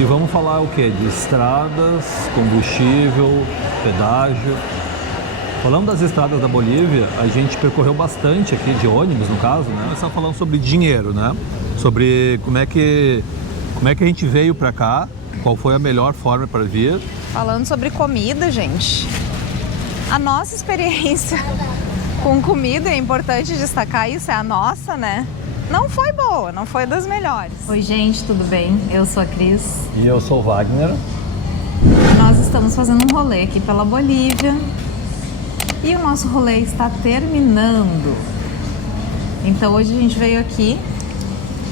E vamos falar o quê? De estradas, combustível, pedágio. Falando das estradas da Bolívia, a gente percorreu bastante aqui, de ônibus no caso, né? Começar falando sobre dinheiro, né? Sobre como é que a gente veio para cá, qual foi a melhor forma para vir. Falando sobre comida, gente, a nossa experiência com comida, é importante destacar isso, é a nossa, né? Não foi boa, não foi das melhores. Oi, gente, tudo bem? Eu sou a Cris. E eu sou o Wagner. Nós estamos fazendo um rolê aqui pela Bolívia e o nosso rolê está terminando. Então hoje a gente veio aqui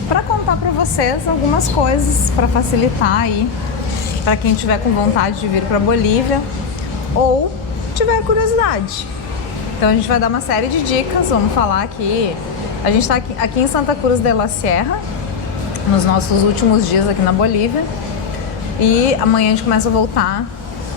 para contar para vocês algumas coisas para facilitar aí para quem tiver com vontade de vir para Bolívia ou tiver curiosidade. Então a gente vai dar uma série de dicas, vamos falar aqui. A gente está aqui em Santa Cruz de la Sierra, nos nossos últimos dias aqui na Bolívia. E amanhã a gente começa a voltar,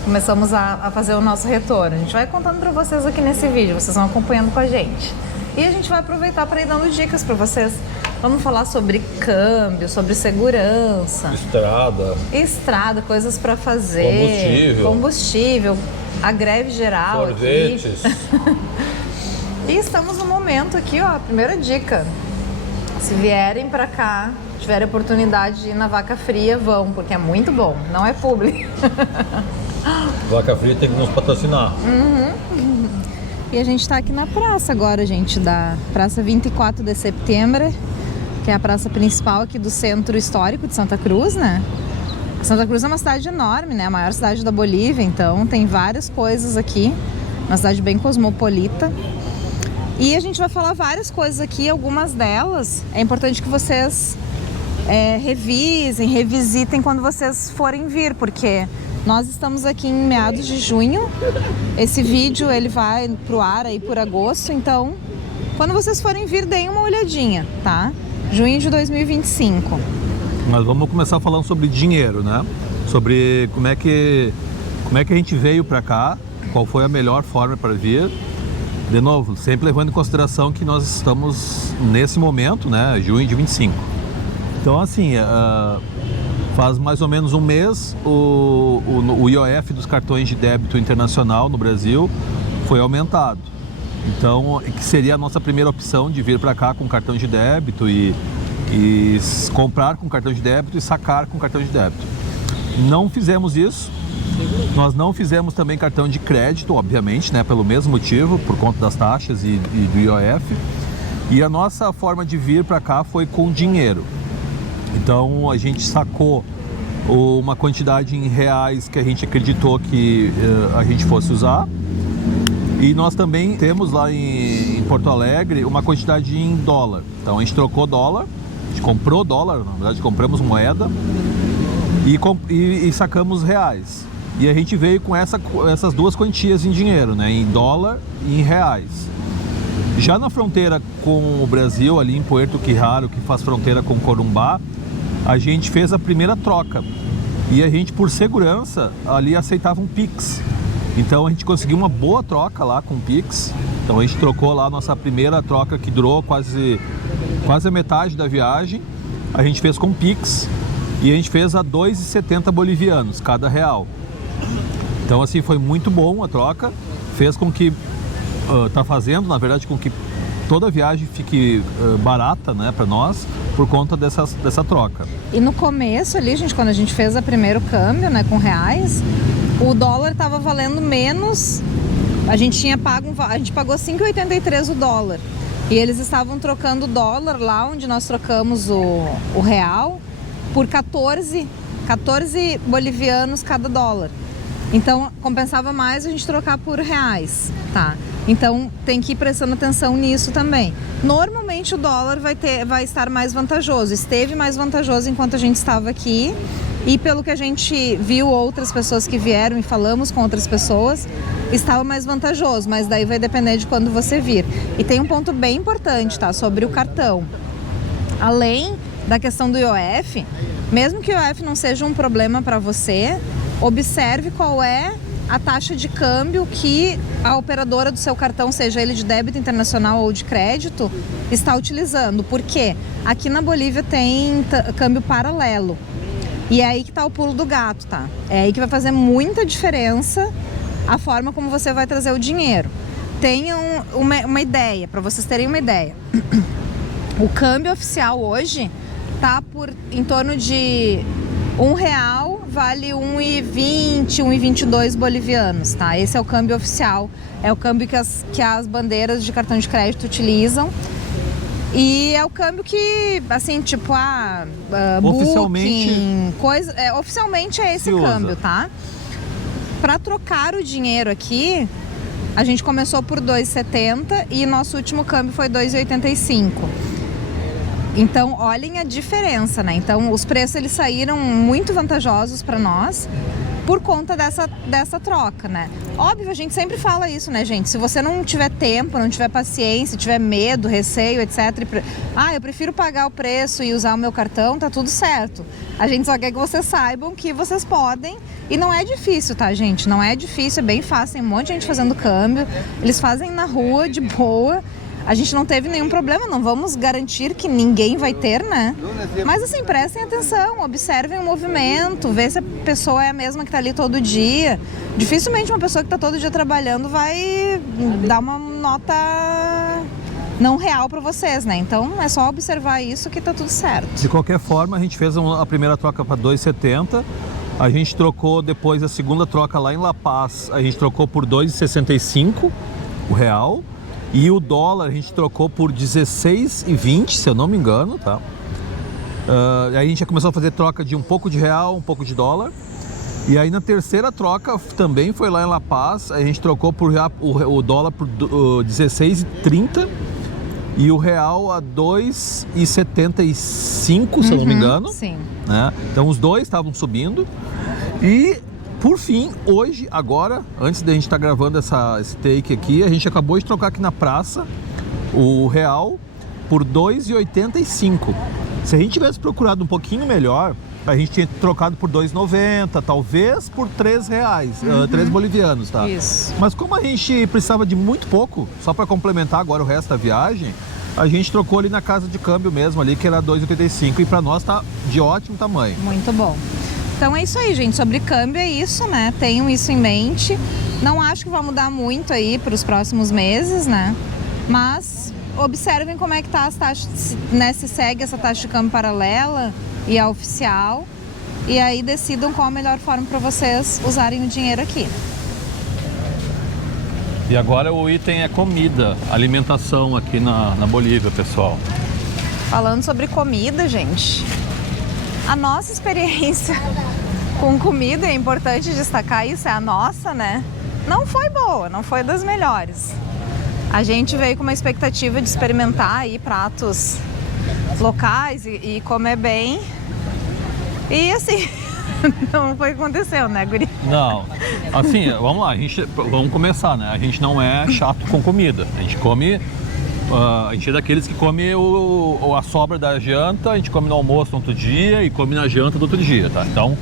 começamos a fazer o nosso retorno. A gente vai contando para vocês aqui nesse vídeo, vocês vão acompanhando com a gente. E a gente vai aproveitar para ir dando dicas para vocês. Vamos falar sobre câmbio, sobre segurança. Estrada, coisas para fazer. Combustível, a greve geral. Sorvetes. E estamos no momento aqui, ó, a primeira dica. Se vierem para cá, tiverem oportunidade de ir na Vaca Fria, vão, porque é muito bom, não é publi. Vaca Fria tem que nos patrocinar. E a gente tá aqui na praça agora, gente, da Praça 24 de Setembro, que é a praça principal aqui do centro histórico de Santa Cruz, né? Santa Cruz é uma cidade enorme, né? A maior cidade da Bolívia, então tem várias coisas aqui. Uma cidade bem cosmopolita. E a gente vai falar várias coisas aqui, algumas delas é importante que vocês revisitem quando vocês forem vir, porque nós estamos aqui em meados de junho. Esse vídeo ele vai pro ar aí por agosto, então quando vocês forem vir, deem uma olhadinha, tá? Junho de 2025. Mas vamos começar falando sobre dinheiro, né? Sobre como é que a gente veio para cá, qual foi a melhor forma para vir. De novo, sempre levando em consideração que nós estamos nesse momento, né? Junho de 25. Então, assim, faz mais ou menos um mês o IOF dos cartões de débito internacional no Brasil foi aumentado. Então, que seria a nossa primeira opção de vir para cá com cartão de débito e comprar com cartão de débito e sacar com cartão de débito. Não fizemos isso. Nós não fizemos também cartão de crédito, obviamente, né? Pelo mesmo motivo, por conta das taxas e do IOF. E a nossa forma de vir para cá foi com dinheiro. Então, a gente sacou uma quantidade em reais que a gente acreditou que a gente fosse usar. E nós também temos lá em Porto Alegre uma quantidade em dólar. Então a gente trocou dólar, a gente comprou dólar, na verdade compramos moeda e sacamos reais. E a gente veio com essas duas quantias em dinheiro, né? Em dólar e em reais. Já na fronteira com o Brasil, ali em Puerto Quijaro, que faz fronteira com Corumbá, a gente fez a primeira troca. E a gente, por segurança, ali aceitava um Pix. Então a gente conseguiu uma boa troca lá com o Pix. Então a gente trocou lá a nossa primeira troca, que durou quase a metade da viagem. A gente fez com Pix e a gente fez a 2,70 bolivianos cada real. Então assim, foi muito bom a troca. Fez com que, tá fazendo na verdade com que toda a viagem fique barata, né, para nós, por conta dessa troca. E no começo ali, gente, quando a gente fez o primeiro câmbio, né, com reais, o dólar estava valendo menos. A gente pagou 5,83 o dólar. E eles estavam trocando o dólar lá onde nós trocamos o real por 14 bolivianos cada dólar. Então compensava mais a gente trocar por reais, tá? Então tem que ir prestando atenção nisso também. Normalmente o dólar vai estar mais vantajoso. Esteve mais vantajoso enquanto a gente estava aqui. E pelo que a gente viu outras pessoas que vieram e falamos com outras pessoas, estava mais vantajoso, mas daí vai depender de quando você vir. E tem um ponto bem importante, tá? Sobre o cartão. Além da questão do IOF, mesmo que o IOF não seja um problema para você, observe qual é a taxa de câmbio que a operadora do seu cartão, seja ele de débito internacional ou de crédito, está utilizando. Porque aqui na Bolívia tem câmbio paralelo. E é aí que tá o pulo do gato, tá? É aí que vai fazer muita diferença a forma como você vai trazer o dinheiro. Tenham uma ideia, para vocês terem uma ideia. O câmbio oficial hoje tá em torno de R$1 vale 1,20, 1,22 bolivianos, tá? Esse é o câmbio oficial, é o câmbio que as bandeiras de cartão de crédito utilizam. E é o câmbio que, assim, tipo, oficialmente, Booking, oficialmente é esse câmbio, tá? Para trocar o dinheiro aqui, a gente começou por 2,70 e nosso último câmbio foi 2,85. Então, olhem a diferença, né? Então, os preços eles saíram muito vantajosos para nós por conta dessa troca, né? Óbvio, a gente sempre fala isso, né, gente? Se você não tiver tempo, não tiver paciência, tiver medo, receio, etc. Eu prefiro pagar o preço e usar o meu cartão, tá tudo certo. A gente só quer que vocês saibam que vocês podem. E não é difícil, tá, gente? Não é difícil, é bem fácil. Tem um monte de gente fazendo câmbio. Eles fazem na rua, de boa. A gente não teve nenhum problema, não vamos garantir que ninguém vai ter, né? Mas assim, prestem atenção, observem o movimento, vê se a pessoa é a mesma que tá ali todo dia. Dificilmente uma pessoa que tá todo dia trabalhando vai dar uma nota não real para vocês, né? Então é só observar isso que tá tudo certo. De qualquer forma, a gente fez a primeira troca para 2,70. A gente trocou depois a segunda troca lá em La Paz, a gente trocou por 2,65 o real. E o dólar a gente trocou por 16,20, se eu não me engano, tá? Aí a gente já começou a fazer troca de um pouco de real, um pouco de dólar. E aí na terceira troca também foi lá em La Paz, a gente trocou o dólar por 16,30 e o real a 2,75, se eu não me engano. Sim. Né? Então os dois estavam subindo. E por fim, hoje, agora, antes da gente estar gravando esse take aqui, a gente acabou de trocar aqui na praça o real por 2,85. Se a gente tivesse procurado um pouquinho melhor, a gente tinha trocado por 2,90, talvez por R$3, 3 bolivianos, tá? Isso. Mas como a gente precisava de muito pouco, só para complementar agora o resto da viagem, a gente trocou ali na casa de câmbio mesmo ali, que era 2,85, e para nós tá de ótimo tamanho. Muito bom. Então é isso aí, gente. Sobre câmbio é isso, né? Tenham isso em mente. Não acho que vai mudar muito aí para os próximos meses, né? Mas observem como é que tá as taxas, né? Se segue essa taxa de câmbio paralela e a oficial. E aí decidam qual a melhor forma para vocês usarem o dinheiro aqui. E agora o item é comida, alimentação aqui na Bolívia, pessoal. Falando sobre comida, gente, a nossa experiência com comida, é importante destacar isso, é a nossa, né? Não foi boa, não foi das melhores. A gente veio com uma expectativa de experimentar aí pratos locais e comer bem. E assim, não foi o que aconteceu, né, guri? Não, assim, vamos lá, vamos começar, né? A gente não é chato com comida, a gente come... a gente é daqueles que come a sobra da janta, a gente come no almoço no outro dia e come na janta do outro dia, tá? Então,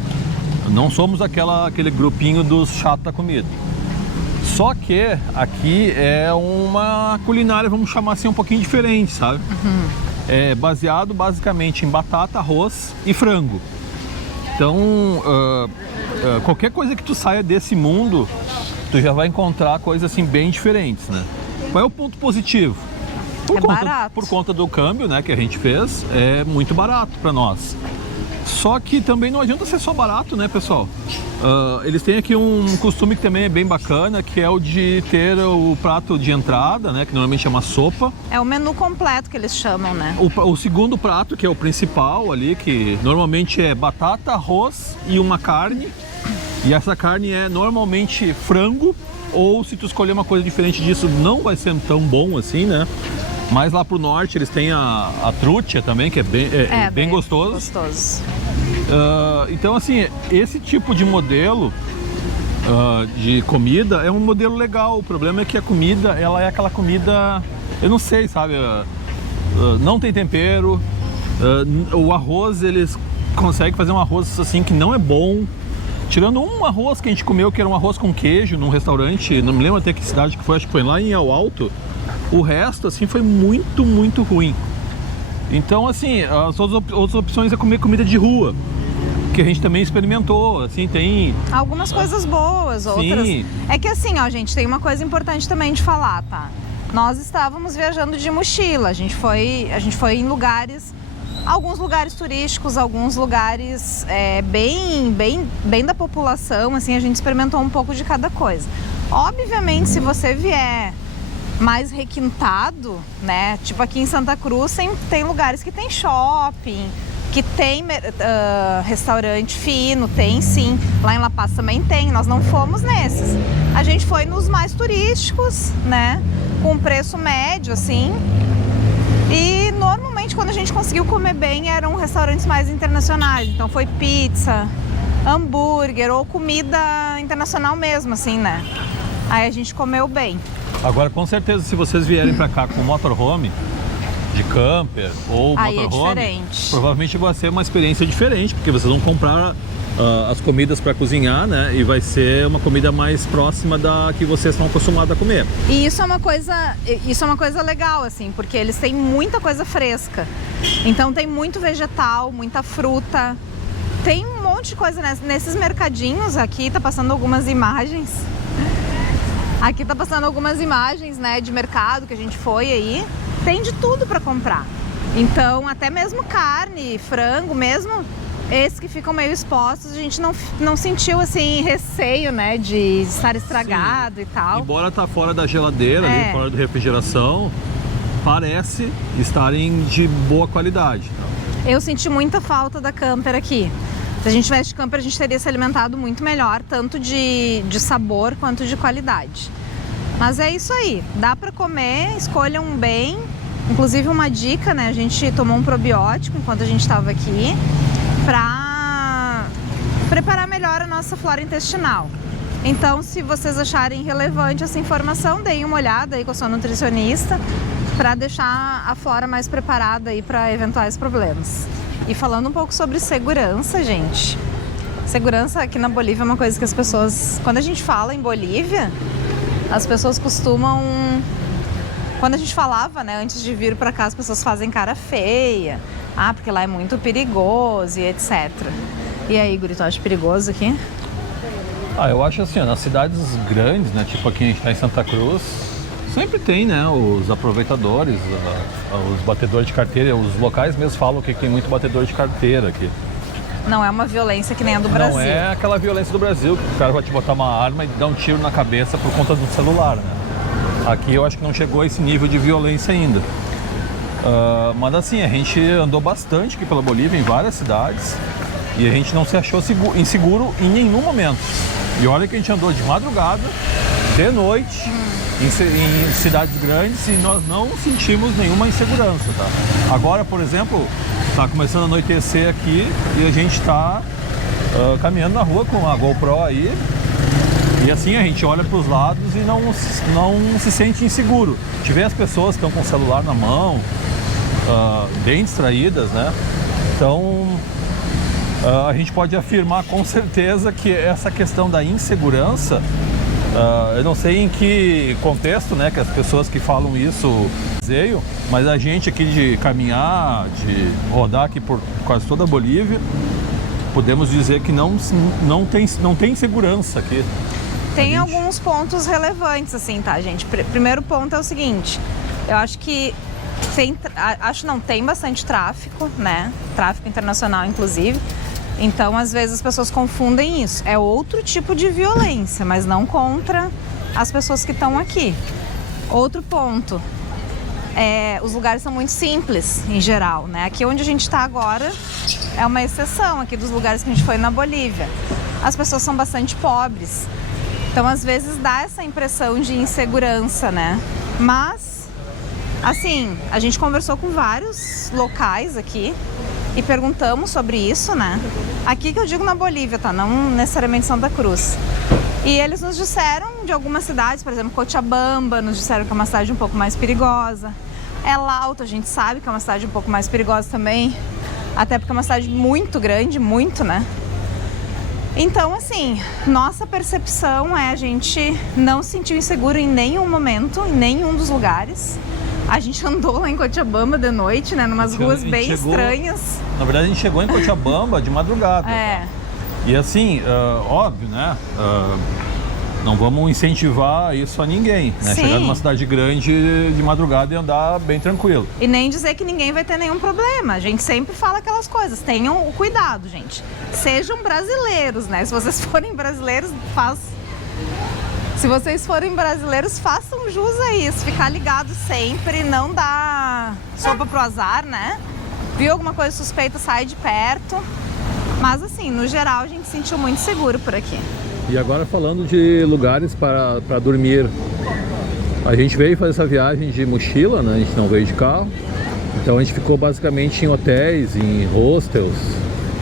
não somos aquele grupinho dos chatos da comida. Só que aqui é uma culinária, vamos chamar assim, um pouquinho diferente, sabe? É baseado basicamente em batata, arroz e frango. Então, qualquer coisa que tu saia desse mundo, tu já vai encontrar coisas assim bem diferentes, né? Qual é o ponto positivo? Por conta do câmbio, né, que a gente fez, é muito barato para nós. Só que também não adianta ser só barato, né, pessoal? Eles têm aqui um costume que também é bem bacana, que é o de ter o prato de entrada, né, que normalmente é uma sopa. É o menu completo que eles chamam, né? O segundo prato, que é o principal ali, que normalmente é batata, arroz e uma carne. E essa carne é normalmente frango, ou se tu escolher uma coisa diferente disso, não vai ser tão bom assim, né? Mas lá pro norte eles têm a trucha também, que é bem gostoso. Então, assim, esse tipo de modelo de comida é um modelo legal. O problema é que a comida, ela é aquela comida, eu não sei, sabe? Não tem tempero. O arroz, eles conseguem fazer um arroz assim que não é bom. Tirando um arroz que a gente comeu, que era um arroz com queijo num restaurante, não me lembro até que cidade que foi, acho que foi lá em El Alto. O resto, assim, foi muito, muito ruim. Então, assim, as outras opções é comer comida de rua. que a gente também experimentou, assim, tem... Algumas coisas boas, outras... Sim. É que assim, ó, gente, tem uma coisa importante também de falar, tá? Nós estávamos viajando de mochila, a gente foi em lugares, alguns lugares turísticos, alguns lugares bem da população, assim, a gente experimentou um pouco de cada coisa. Obviamente, se você vier mais requintado, né, tipo aqui em Santa Cruz tem lugares que tem shopping, que tem restaurante fino, tem sim. Lá em La Paz também tem, nós não fomos nesses. A gente foi nos mais turísticos, né? Com preço médio, assim. E normalmente quando a gente conseguiu comer bem eram restaurantes mais internacionais. Então foi pizza, hambúrguer ou comida internacional mesmo, assim, né? Aí a gente comeu bem. Agora, com certeza, se vocês vierem pra cá com motorhome, de camper ou Aí motorhome, é diferente. provavelmente vai ser uma experiência diferente, porque vocês vão comprar as comidas para cozinhar, né? E vai ser uma comida mais próxima da que vocês estão acostumados a comer. E isso é uma coisa legal, assim, porque eles têm muita coisa fresca. Então tem muito vegetal, muita fruta. Tem um monte de coisa nesses mercadinhos. Aqui tá passando algumas imagens. Aqui tá passando algumas imagens, né, de mercado que a gente foi aí. Tem de tudo para comprar. Então, até mesmo carne, frango, mesmo esses que ficam meio expostos, a gente não sentiu, assim, receio, né, de estar estragado. Sim. E tal. Embora tá fora da geladeira, ali, fora da refrigeração, parece estarem de boa qualidade. Eu senti muita falta da camper aqui. Se a gente tivesse de camper, a gente teria se alimentado muito melhor, tanto de sabor quanto de qualidade. Mas é isso aí, dá para comer, escolham bem. Inclusive uma dica, né? A gente tomou um probiótico enquanto a gente estava aqui para preparar melhor a nossa flora intestinal. Então, se vocês acharem relevante essa informação, deem uma olhada aí com a sua nutricionista para deixar a flora mais preparada aí para eventuais problemas. E falando um pouco sobre segurança, gente. Segurança aqui na Bolívia é uma coisa que as pessoas... Quando a gente fala em Bolívia, as pessoas costumam... Quando a gente falava, né, antes de vir para cá, as pessoas fazem cara feia. Ah, porque lá é muito perigoso e etc. E aí, Guri, tu acha perigoso aqui? Eu acho assim, nas cidades grandes, né, tipo aqui a gente tá em Santa Cruz, sempre tem, né, os aproveitadores, os batedores de carteira. Os locais mesmo falam que tem muito batedor de carteira aqui. Não é uma violência que nem a do Brasil. Não é aquela violência do Brasil, que o cara vai te botar uma arma e dar um tiro na cabeça por conta do celular, né? Aqui eu acho que não chegou a esse nível de violência ainda. Mas assim, a gente andou bastante aqui pela Bolívia, em várias cidades, e a gente não se achou inseguro em nenhum momento. E olha que a gente andou de madrugada, de noite, em cidades grandes, e nós não sentimos nenhuma insegurança, tá? Agora, por exemplo, tá começando a anoitecer aqui e a gente tá caminhando na rua com a GoPro aí, e assim a gente olha para os lados e não se sente inseguro. Tiver as pessoas que estão com o celular na mão, bem distraídas, né? Então a gente pode afirmar com certeza que essa questão da insegurança, eu não sei em que contexto, né, que as pessoas que falam isso dizem, mas a gente aqui de caminhar, de rodar aqui por quase toda a Bolívia, podemos dizer que não tem segurança aqui. Tem alguns pontos relevantes, assim, tá, gente? Primeiro ponto é o seguinte, eu acho que tem bastante tráfico, né? Tráfico internacional, inclusive. Então, às vezes, as pessoas confundem isso. É outro tipo de violência, mas não contra as pessoas que estão aqui. Outro ponto, os lugares são muito simples, em geral, né? Aqui onde a gente está agora é uma exceção, aqui dos lugares que a gente foi na Bolívia. As pessoas são bastante pobres. Então, às vezes, dá essa impressão de insegurança, né? Mas, assim, a gente conversou com vários locais aqui e perguntamos sobre isso, né? Aqui que eu digo na Bolívia, tá? Não necessariamente Santa Cruz. E eles nos disseram de algumas cidades, por exemplo, Cochabamba, nos disseram que é uma cidade um pouco mais perigosa. El Alto, a gente sabe que é uma cidade um pouco mais perigosa também, até porque é uma cidade muito grande, muito, né? Então, assim, nossa percepção é a gente não se sentiu inseguro em nenhum momento, em nenhum dos lugares. A gente andou lá em Cochabamba de noite, né? Numas ruas bem estranhas. Na verdade, a gente chegou em Cochabamba de madrugada. É. E assim, óbvio, né? Não vamos incentivar isso a ninguém, né? Sim. Chegar numa cidade grande de madrugada e andar bem tranquilo. E nem dizer que ninguém vai ter nenhum problema. A gente sempre fala aquelas coisas. Tenham o cuidado, gente. Sejam brasileiros, né? Se vocês forem brasileiros, Se vocês forem brasileiros, façam jus a isso. Ficar ligado sempre, não dar sopa pro azar, né? Viu alguma coisa suspeita, sai de perto. Mas assim, no geral, a gente se sentiu muito seguro por aqui. E agora falando de lugares para dormir. A gente veio fazer essa viagem de mochila, né? A gente não veio de carro. Então a gente ficou basicamente em hotéis, em hostels,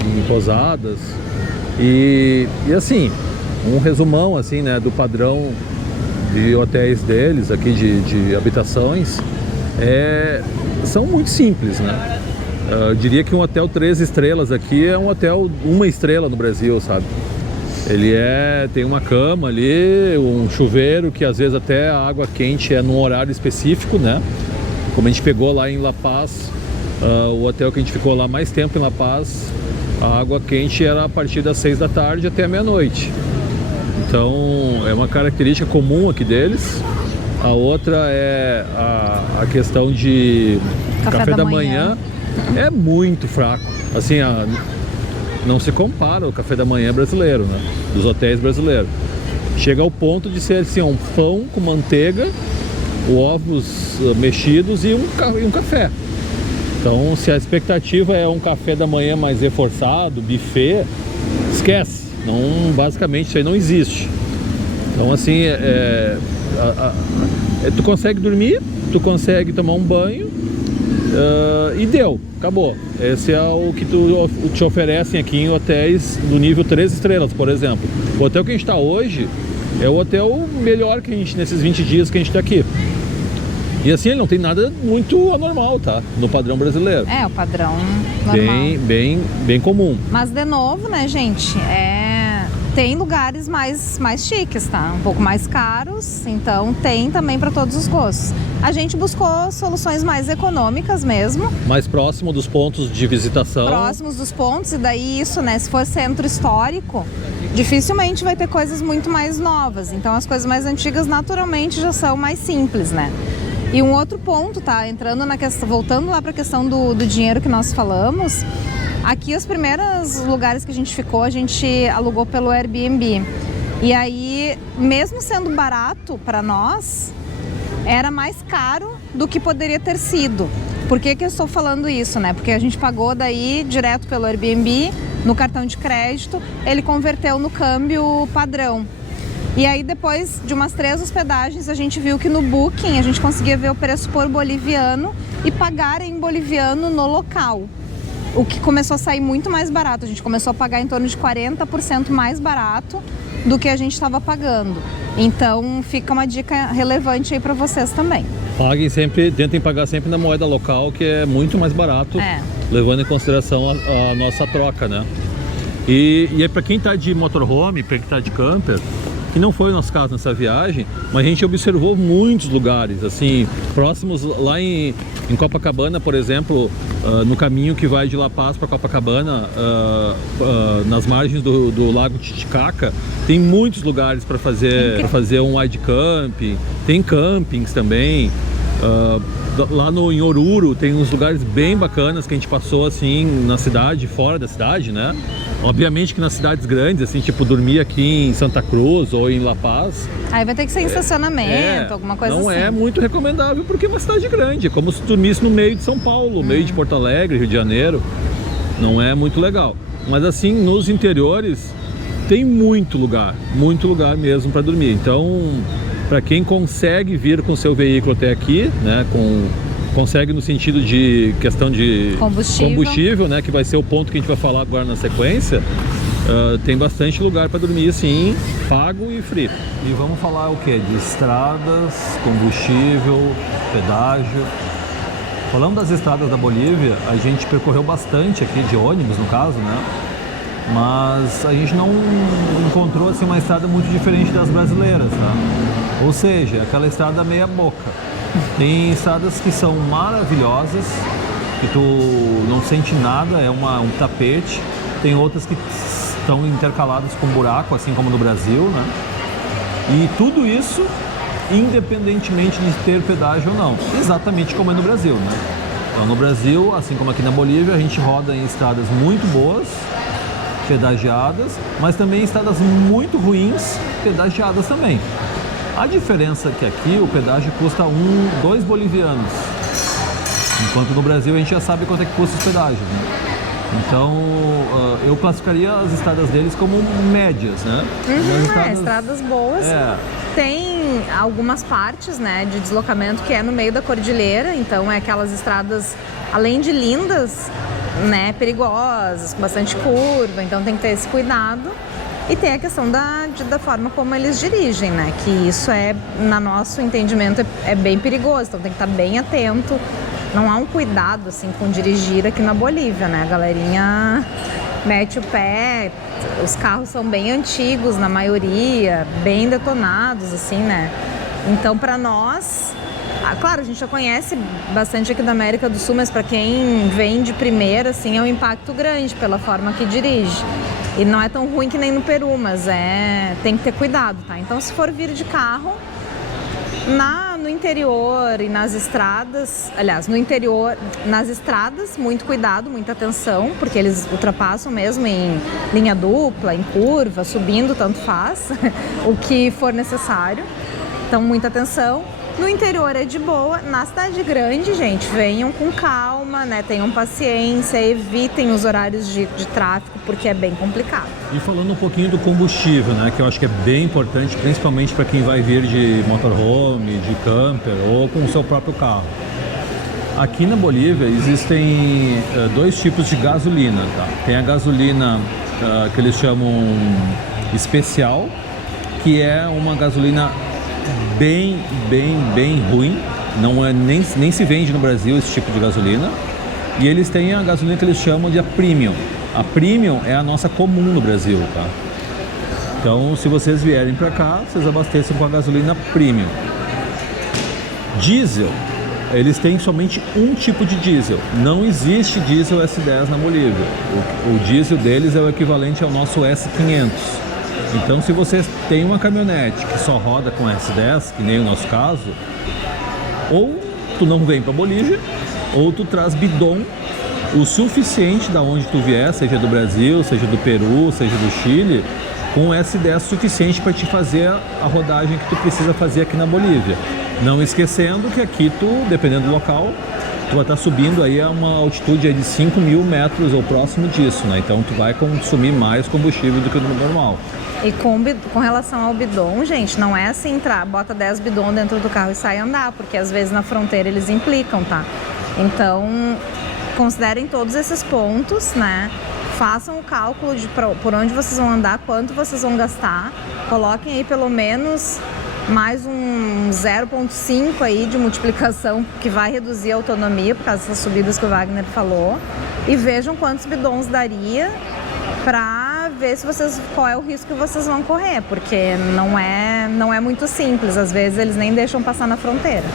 em pousadas. E assim, um resumão assim, né, do padrão de hotéis deles aqui, de habitações, são muito simples, né? Eu diria que um hotel 3 estrelas aqui é um hotel 1 estrela no Brasil, sabe? Ele tem uma cama ali, um chuveiro que às vezes até a água quente é num horário específico, né? Como a gente pegou lá em La Paz, o hotel que a gente ficou lá mais tempo em La Paz, a água quente era a partir das 6 da tarde até a meia-noite. Então é uma característica comum aqui deles. A outra é a questão de café da manhã. É muito fraco. Assim, não se compara o café da manhã brasileiro, né? Dos hotéis brasileiros. Chega ao ponto de ser assim, um pão com manteiga, ovos mexidos e um café. Então, se a expectativa é um café da manhã mais reforçado, buffet, esquece. Não, basicamente isso aí não existe. Então assim, tu consegue dormir, tu consegue tomar um banho e deu, acabou. Esse é o que te oferecem aqui em hotéis do nível 3 estrelas, por exemplo. O hotel que a gente está hoje é o hotel melhor que a gente, nesses 20 dias que a gente está aqui. E assim, ele não tem nada muito anormal, tá? No padrão brasileiro. É, o padrão normal. Bem comum. Mas de novo, né, gente, tem lugares mais chiques, tá? Um pouco mais caros, então tem também para todos os gostos. A gente buscou soluções mais econômicas mesmo. Mais próximo dos pontos de visitação. Próximos dos pontos, e daí isso, né? Se for centro histórico, dificilmente vai ter coisas muito mais novas. Então as coisas mais antigas naturalmente já são mais simples, né? E um outro ponto, tá? Entrando na questão, voltando lá para a questão do dinheiro que nós falamos. Aqui os primeiros lugares que a gente ficou, a gente alugou pelo Airbnb. E aí, mesmo sendo barato para nós, era mais caro do que poderia ter sido. Por que eu estou falando isso, né? Porque a gente pagou daí direto pelo Airbnb, no cartão de crédito, ele converteu no câmbio padrão. E aí depois de umas 3 hospedagens, a gente viu que no Booking a gente conseguia ver o preço por boliviano e pagar em boliviano no local. O que começou a sair muito mais barato. A gente começou a pagar em torno de 40% mais barato do que a gente estava pagando. Então fica uma dica relevante aí para vocês também. Tentem pagar sempre na moeda local, que é muito mais barato, levando em consideração a nossa troca, né? E é para quem está de motorhome, para quem está de camper, que não foi o nosso caso nessa viagem, mas a gente observou muitos lugares, assim, próximos lá em Copacabana, por exemplo, no caminho que vai de La Paz para Copacabana, nas margens do Lago Titicaca, tem muitos lugares para fazer um wide camping, tem campings também. Lá em Oruro tem uns lugares bem bacanas que a gente passou assim na cidade, fora da cidade, né? Obviamente que nas cidades grandes, assim, tipo dormir aqui em Santa Cruz ou em La Paz. Aí vai ter que ser em estacionamento, alguma coisa assim. Não é muito recomendável porque é uma cidade grande, é como se dormisse no meio de São Paulo, meio de Porto Alegre, Rio de Janeiro. Não é muito legal. Mas assim, nos interiores tem muito lugar mesmo para dormir. Então, para quem consegue vir com seu veículo até aqui, né, consegue no sentido de questão de combustível, né, que vai ser o ponto que a gente vai falar agora na sequência, tem bastante lugar para dormir assim, pago e free. E vamos falar o que? De estradas, combustível, pedágio. Falando das estradas da Bolívia, a gente percorreu bastante aqui de ônibus, no caso, né? Mas a gente não encontrou assim uma estrada muito diferente das brasileiras, tá? Ou seja, aquela estrada meia boca. Tem estradas que são maravilhosas, que tu não sente nada, é um tapete. Tem outras que estão intercaladas com buraco, assim como no Brasil, né? E tudo isso, independentemente de ter pedágio ou não, exatamente como é no Brasil, né? Então, no Brasil, assim como aqui na Bolívia, a gente roda em estradas muito boas, pedagiadas, mas também em estradas muito ruins, pedagiadas também. A diferença é que aqui o pedágio custa 2 bolivianos, enquanto no Brasil a gente já sabe quanto é que custa os pedágios, né? Então, eu classificaria as estradas deles como médias, né? Estradas boas. Tem algumas partes, né, de deslocamento que é no meio da cordilheira, então é aquelas estradas, além de lindas, né, perigosas, com bastante curva, então tem que ter esse cuidado. E tem a questão da forma como eles dirigem, né, que isso no nosso entendimento, é bem perigoso, então tem que estar bem atento. Não há um cuidado, assim, com dirigir aqui na Bolívia, né, a galerinha mete o pé, os carros são bem antigos na maioria, bem detonados, assim, né, então para nós, claro, a gente já conhece bastante aqui da América do Sul, mas para quem vem de primeira, assim, é um impacto grande pela forma que dirige. E não é tão ruim que nem no Peru, mas tem que ter cuidado, tá? Então, se for vir de carro, no interior e nas estradas, aliás, no interior, nas estradas, muito cuidado, muita atenção, porque eles ultrapassam mesmo em linha dupla, em curva, subindo, tanto faz, o que for necessário. Então, muita atenção. No interior é de boa, na cidade grande, gente, venham com calma, né? Tenham paciência, evitem os horários de tráfego, porque é bem complicado. E falando um pouquinho do combustível, né? Que eu acho que é bem importante, principalmente para quem vai vir de motorhome, de camper ou com o seu próprio carro. Aqui na Bolívia existem 2 tipos de gasolina, tá? Tem a gasolina que eles chamam especial, que é uma gasolina bem ruim, não é, nem se vende no Brasil esse tipo de gasolina. E eles têm a gasolina que eles chamam de a Premium. A Premium é a nossa comum no Brasil, tá? Então, se vocês vierem para cá, vocês abastecem com a gasolina Premium. Diesel, eles têm somente um tipo de diesel. Não existe diesel S10 na Bolívia. O diesel deles é o equivalente ao nosso S500. Então, se você tem uma caminhonete que só roda com S10, que nem o nosso caso, ou tu não vem para Bolívia, ou tu traz bidon o suficiente da onde tu vier, seja do Brasil, seja do Peru, seja do Chile, com S10 suficiente para te fazer a rodagem que tu precisa fazer aqui na Bolívia. Não esquecendo que aqui tu, dependendo do local, tu vai estar subindo aí a uma altitude aí de 5.000 metros ou próximo disso, né? Então tu vai consumir mais combustível do que o normal. E com relação ao bidon, gente, não é assim, bota 10 bidon dentro do carro e sai andar, porque às vezes na fronteira eles implicam, tá? Então, considerem todos esses pontos, né? Façam o cálculo de por onde vocês vão andar, quanto vocês vão gastar, coloquem aí pelo menos mais um 0,5 aí de multiplicação, que vai reduzir a autonomia por causa dessas subidas que o Wagner falou, e vejam quantos bidons daria para ver qual é o risco que vocês vão correr, porque não é muito simples, às vezes eles nem deixam passar na fronteira.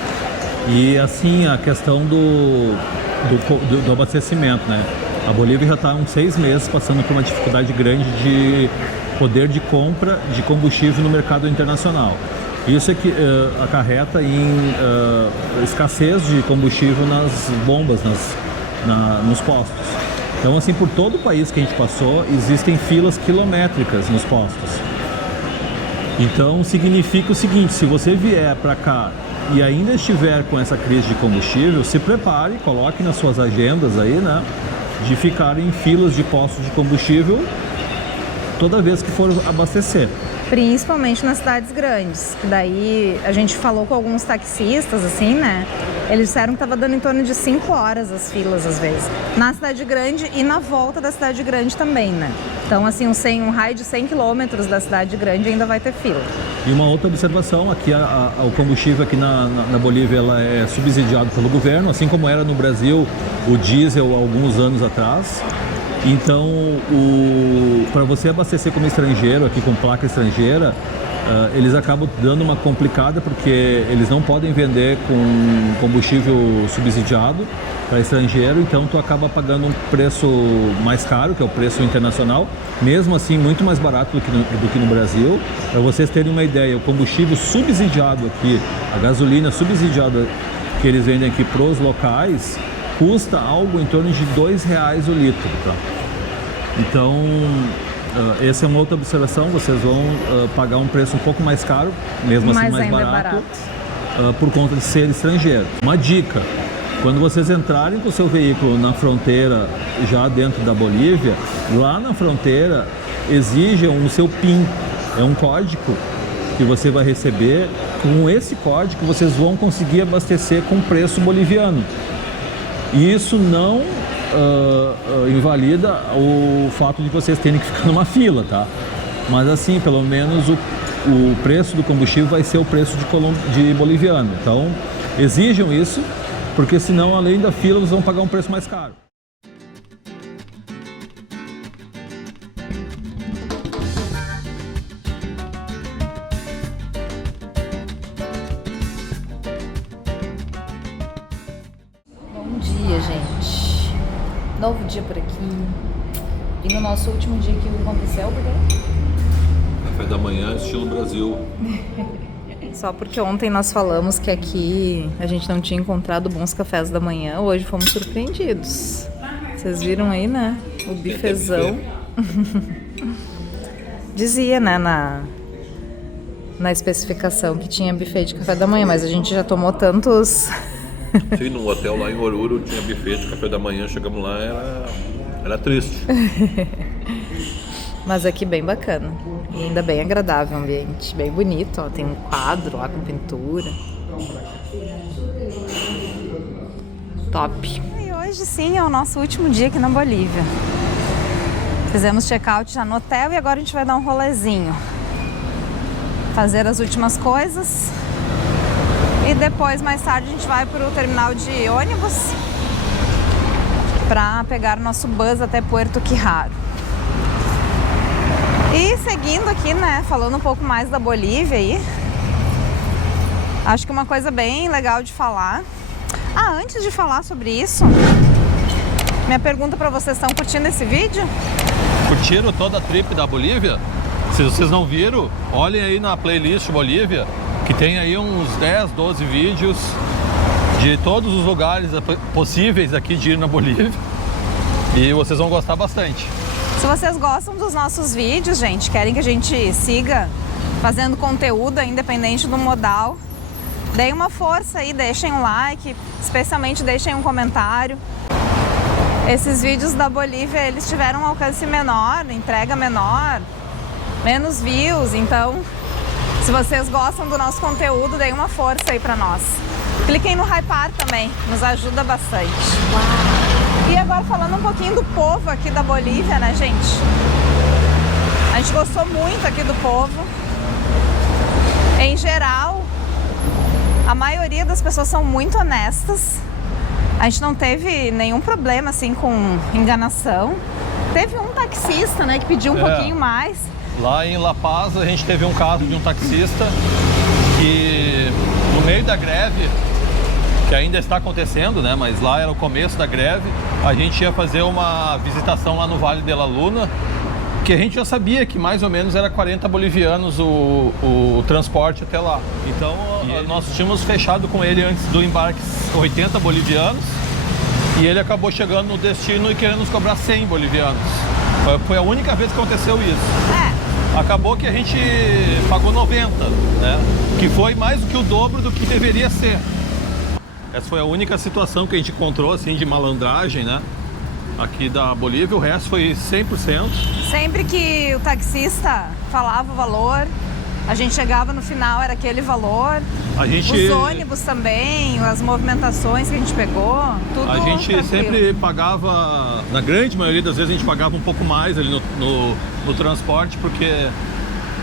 E assim, a questão do abastecimento, né? A Bolívia já está há uns 6 meses passando por uma dificuldade grande de poder de compra de combustível no mercado internacional. Isso é que acarreta em escassez de combustível nas bombas, nos postos. Então, assim, por todo o país que a gente passou, existem filas quilométricas nos postos. Então, significa o seguinte: se você vier para cá e ainda estiver com essa crise de combustível, se prepare, coloque nas suas agendas aí, né, de ficar em filas de postos de combustível toda vez que for abastecer. Principalmente nas cidades grandes, que daí a gente falou com alguns taxistas, assim, né? Eles disseram que estava dando em torno de 5 horas as filas, às vezes. Na cidade grande e na volta da cidade grande também, né? Então, assim, um raio de 100 quilômetros da cidade grande ainda vai ter fila. E uma outra observação, aqui o combustível aqui na Bolívia ela é subsidiado pelo governo, assim como era no Brasil o diesel há alguns anos atrás. Então, para você abastecer como estrangeiro, aqui com placa estrangeira, eles acabam dando uma complicada porque eles não podem vender com combustível subsidiado para estrangeiro, então tu acaba pagando um preço mais caro, que é o preço internacional, mesmo assim muito mais barato do que no Brasil. Para vocês terem uma ideia, o combustível subsidiado aqui, a gasolina subsidiada que eles vendem aqui para os locais, custa algo em torno de R$2 o litro, tá? Então, essa é uma outra observação, vocês vão pagar um preço um pouco mais caro, mesmo assim mais barato, por conta de ser estrangeiro. Uma dica, quando vocês entrarem com o seu veículo na fronteira, já dentro da Bolívia, lá na fronteira exijam o seu PIN, é um código que você vai receber. Com esse código vocês vão conseguir abastecer com preço boliviano. E isso não invalida o fato de vocês terem que ficar numa fila, tá? Mas assim, pelo menos o preço do combustível vai ser o preço de boliviano. Então, exijam isso, porque senão, além da fila, vocês vão pagar um preço mais caro. Bom dia, gente. Novo dia por aqui. E no nosso último dia, o que aconteceu, Bruno? Café da manhã, estilo Brasil. Só porque ontem nós falamos que aqui a gente não tinha encontrado bons cafés da manhã, hoje fomos surpreendidos. Vocês viram aí, né? O bifezão. Dizia, né, na especificação que tinha buffet de café da manhã, mas a gente já tomou tantos... Sim, num hotel lá em Oruro tinha buffet de café da manhã, chegamos lá, era triste. Mas aqui bem bacana. E ainda bem agradável o ambiente. Bem bonito, ó. Tem um quadro lá com pintura. Top. E hoje sim é o nosso último dia aqui na Bolívia. Fizemos check-out já no hotel e agora a gente vai dar um rolezinho. Fazer as últimas coisas. E depois, mais tarde, a gente vai para o terminal de ônibus para pegar o nosso bus até Puerto Quijaro. E seguindo aqui, né, falando um pouco mais da Bolívia aí, acho que uma coisa bem legal de falar. Antes de falar sobre isso, minha pergunta para vocês, estão curtindo esse vídeo? Curtiram toda a trip da Bolívia? Se vocês não viram, olhem aí na playlist Bolívia, que tem aí uns 10, 12 vídeos de todos os lugares possíveis aqui de ir na Bolívia. E vocês vão gostar bastante. Se vocês gostam dos nossos vídeos, gente, querem que a gente siga fazendo conteúdo independente do modal, deem uma força aí, deixem um like, especialmente deixem um comentário. Esses vídeos da Bolívia, eles tiveram um alcance menor, entrega menor, menos views, então se vocês gostam do nosso conteúdo, deem uma força aí pra nós. Cliquem no hypar também, nos ajuda bastante. E agora falando um pouquinho do povo aqui da Bolívia, né, gente? A gente gostou muito aqui do povo. Em geral, a maioria das pessoas são muito honestas. A gente não teve nenhum problema, assim, com enganação. Teve um taxista, né, que pediu um pouquinho mais. Lá em La Paz, a gente teve um caso de um taxista que, no meio da greve, que ainda está acontecendo, né? Mas lá era o começo da greve, a gente ia fazer uma visitação lá no Vale de la Luna, que a gente já sabia que mais ou menos era 40 bolivianos o transporte até lá. Então nós tínhamos fechado com ele antes do embarque 80 bolivianos e ele acabou chegando no destino e querendo nos cobrar 100 bolivianos. Foi a única vez que aconteceu isso. Acabou que a gente pagou 90, né? Que foi mais do que o dobro do que deveria ser. Essa foi a única situação que a gente encontrou, assim, de malandragem, né? Aqui da Bolívia, o resto foi 100%. Sempre que o taxista falava o valor, a gente chegava no final, era aquele valor. Os ônibus também, as movimentações que a gente pegou, tudo a gente tranquilo. Sempre pagava, na grande maioria das vezes a gente pagava um pouco mais ali no transporte, porque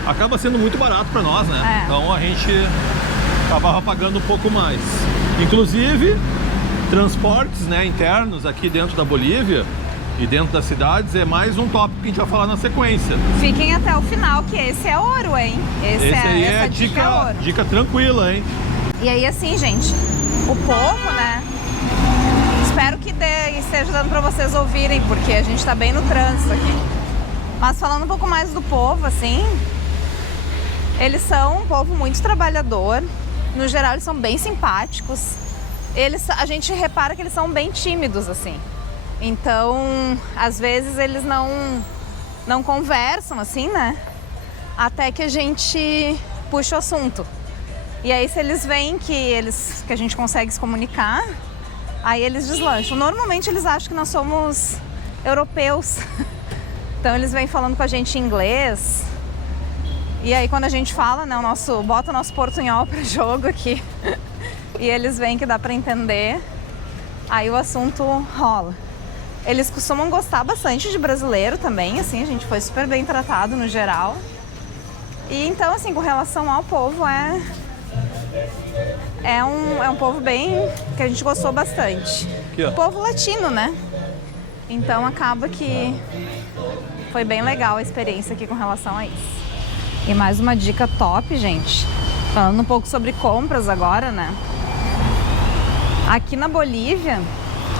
acaba sendo muito barato para nós, né? Então a gente acabava pagando um pouco mais. Inclusive, transportes, né, internos aqui dentro da Bolívia, E dentro das cidades é mais um tópico que a gente vai falar na sequência. Fiquem até o final, que esse é ouro, hein? Esse aí é dica é ouro. dica tranquila, hein? E aí, assim, gente, o povo, né? Espero que esteja dando pra vocês ouvirem, porque a gente tá bem no trânsito aqui. Mas falando um pouco mais do povo, assim, eles são um povo muito trabalhador. No geral, eles são bem simpáticos. A gente repara que eles são bem tímidos, assim. Então, às vezes eles não conversam, assim, né? Até que a gente puxa o assunto. E aí, se eles veem que a gente consegue se comunicar, aí eles deslancham. Normalmente, eles acham que nós somos europeus. Então, eles vêm falando com a gente em inglês. E aí, quando a gente fala, né, bota o nosso portunhol para jogo aqui. E eles veem que dá para entender. Aí o assunto rola. Eles costumam gostar bastante de brasileiro também, assim, a gente foi super bem tratado no geral. E então, assim, com relação ao povo, é um povo bem, que a gente gostou bastante. Aqui, ó. O povo latino, né? Então acaba que foi bem legal a experiência aqui com relação a isso. E mais uma dica top, gente. Falando um pouco sobre compras agora, né? Aqui na Bolívia,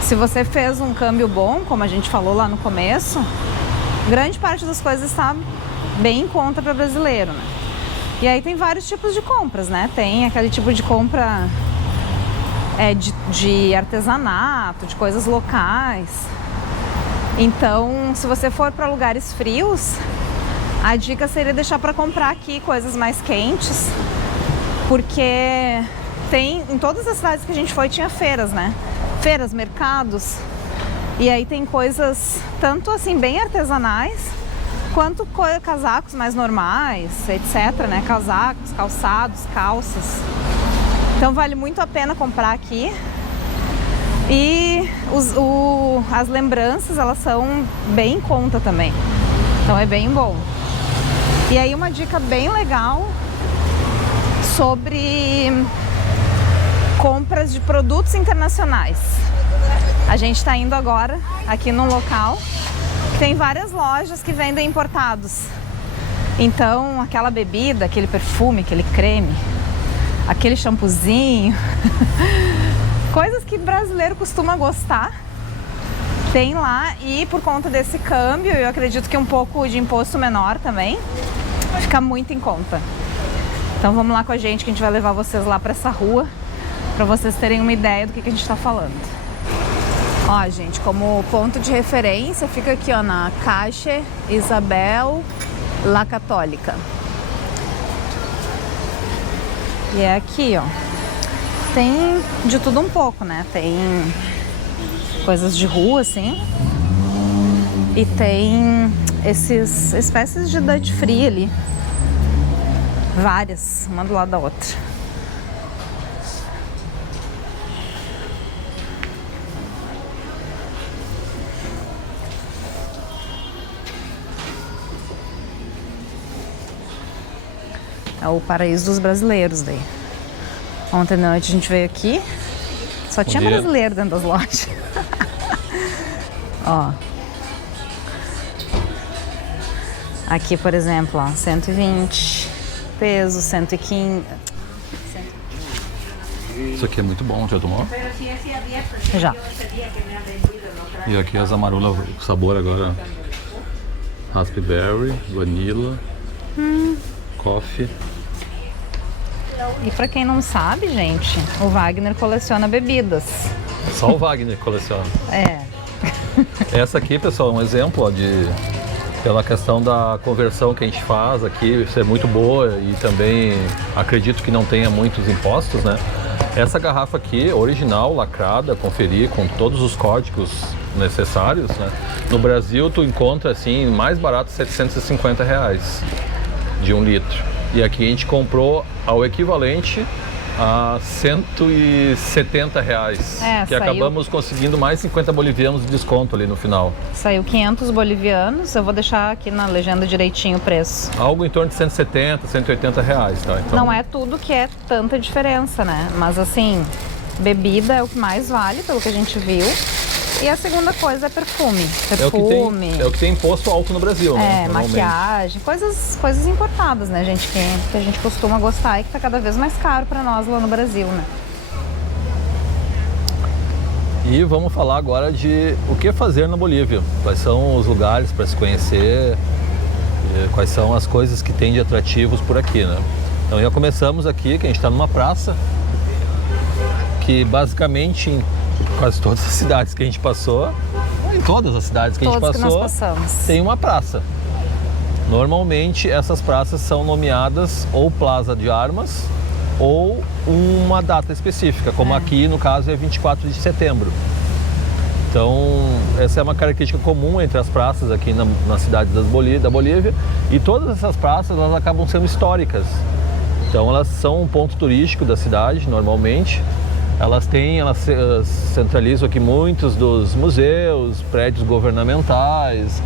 se você fez um câmbio bom, como a gente falou lá no começo, grande parte das coisas está bem em conta para brasileiro, né? E aí tem vários tipos de compras, né? Tem aquele tipo de compra de artesanato, de coisas locais. Então, se você for para lugares frios, a dica seria deixar para comprar aqui coisas mais quentes, porque em todas as cidades que a gente foi tinha feiras, né? Feiras, mercados, e aí tem coisas tanto assim bem artesanais, quanto casacos mais normais, etc, né? Casacos, calçados, calças. Então vale muito a pena comprar aqui. E as lembranças, elas são bem em conta também. Então é bem bom. E aí uma dica bem legal sobre compras de produtos internacionais. A gente está indo agora aqui num local que tem várias lojas que vendem importados. Então, aquela bebida, aquele perfume, aquele creme, aquele shampoozinho, coisas que brasileiro costuma gostar, tem lá. E por conta desse câmbio, eu acredito que um pouco de imposto menor também, fica muito em conta. Então vamos lá com a gente, que a gente vai levar vocês lá para essa rua, para vocês terem uma ideia do que a gente está falando. Ó, gente, como ponto de referência, fica aqui, ó, na Caixa Isabel La Católica. E é aqui, ó, tem de tudo um pouco, né? Tem coisas de rua, assim, e tem esses espécies de duty free ali, várias, uma do lado da outra. É o paraíso dos brasileiros daí. Ontem à noite a gente veio aqui, só tinha brasileiro dentro das lojas. Ó. Aqui, por exemplo, ó, 120 pesos, 115. Isso aqui é muito bom, já tomou? Já. E aqui as amarolas, o sabor agora, raspberry, vanilla, coffee. E pra quem não sabe, gente, o Wagner coleciona bebidas. Só o Wagner coleciona. É. Essa aqui, pessoal, é um exemplo, ó, pela questão da conversão que a gente faz aqui, ser muito boa, e também acredito que não tenha muitos impostos, né? Essa garrafa aqui, original, lacrada, conferir com todos os códigos necessários, né? No Brasil tu encontra assim, mais barato, R$750 de 1 litro. E aqui a gente comprou ao equivalente a R$170, que acabamos conseguindo mais 50 bolivianos de desconto ali no final. Saiu 500 bolivianos, eu vou deixar aqui na legenda direitinho o preço. Algo em torno de 170, R$180, tá? Então, não é tudo que é tanta diferença, né? Mas assim, bebida é o que mais vale, pelo que a gente viu. E a segunda coisa é perfume. É o que tem imposto alto no Brasil, né? Maquiagem, coisas importadas, né, gente? Que a gente costuma gostar e que tá cada vez mais caro para nós lá no Brasil, né? E vamos falar agora de o que fazer na Bolívia. Quais são os lugares para se conhecer, quais são as coisas que tem de atrativos por aqui, né? Então já começamos aqui, que a gente está numa praça, que basicamente em quase todas as cidades que a gente passou, em todas as cidades que a gente passou, tem uma praça. Normalmente essas praças são nomeadas ou Plaza de Armas ou uma data específica, como aqui no caso é 24 de setembro. Então essa é uma característica comum entre as praças aqui na cidade da Bolívia, e todas essas praças elas acabam sendo históricas. Então elas são um ponto turístico da cidade normalmente. Elas centralizam aqui muitos dos museus, prédios governamentais,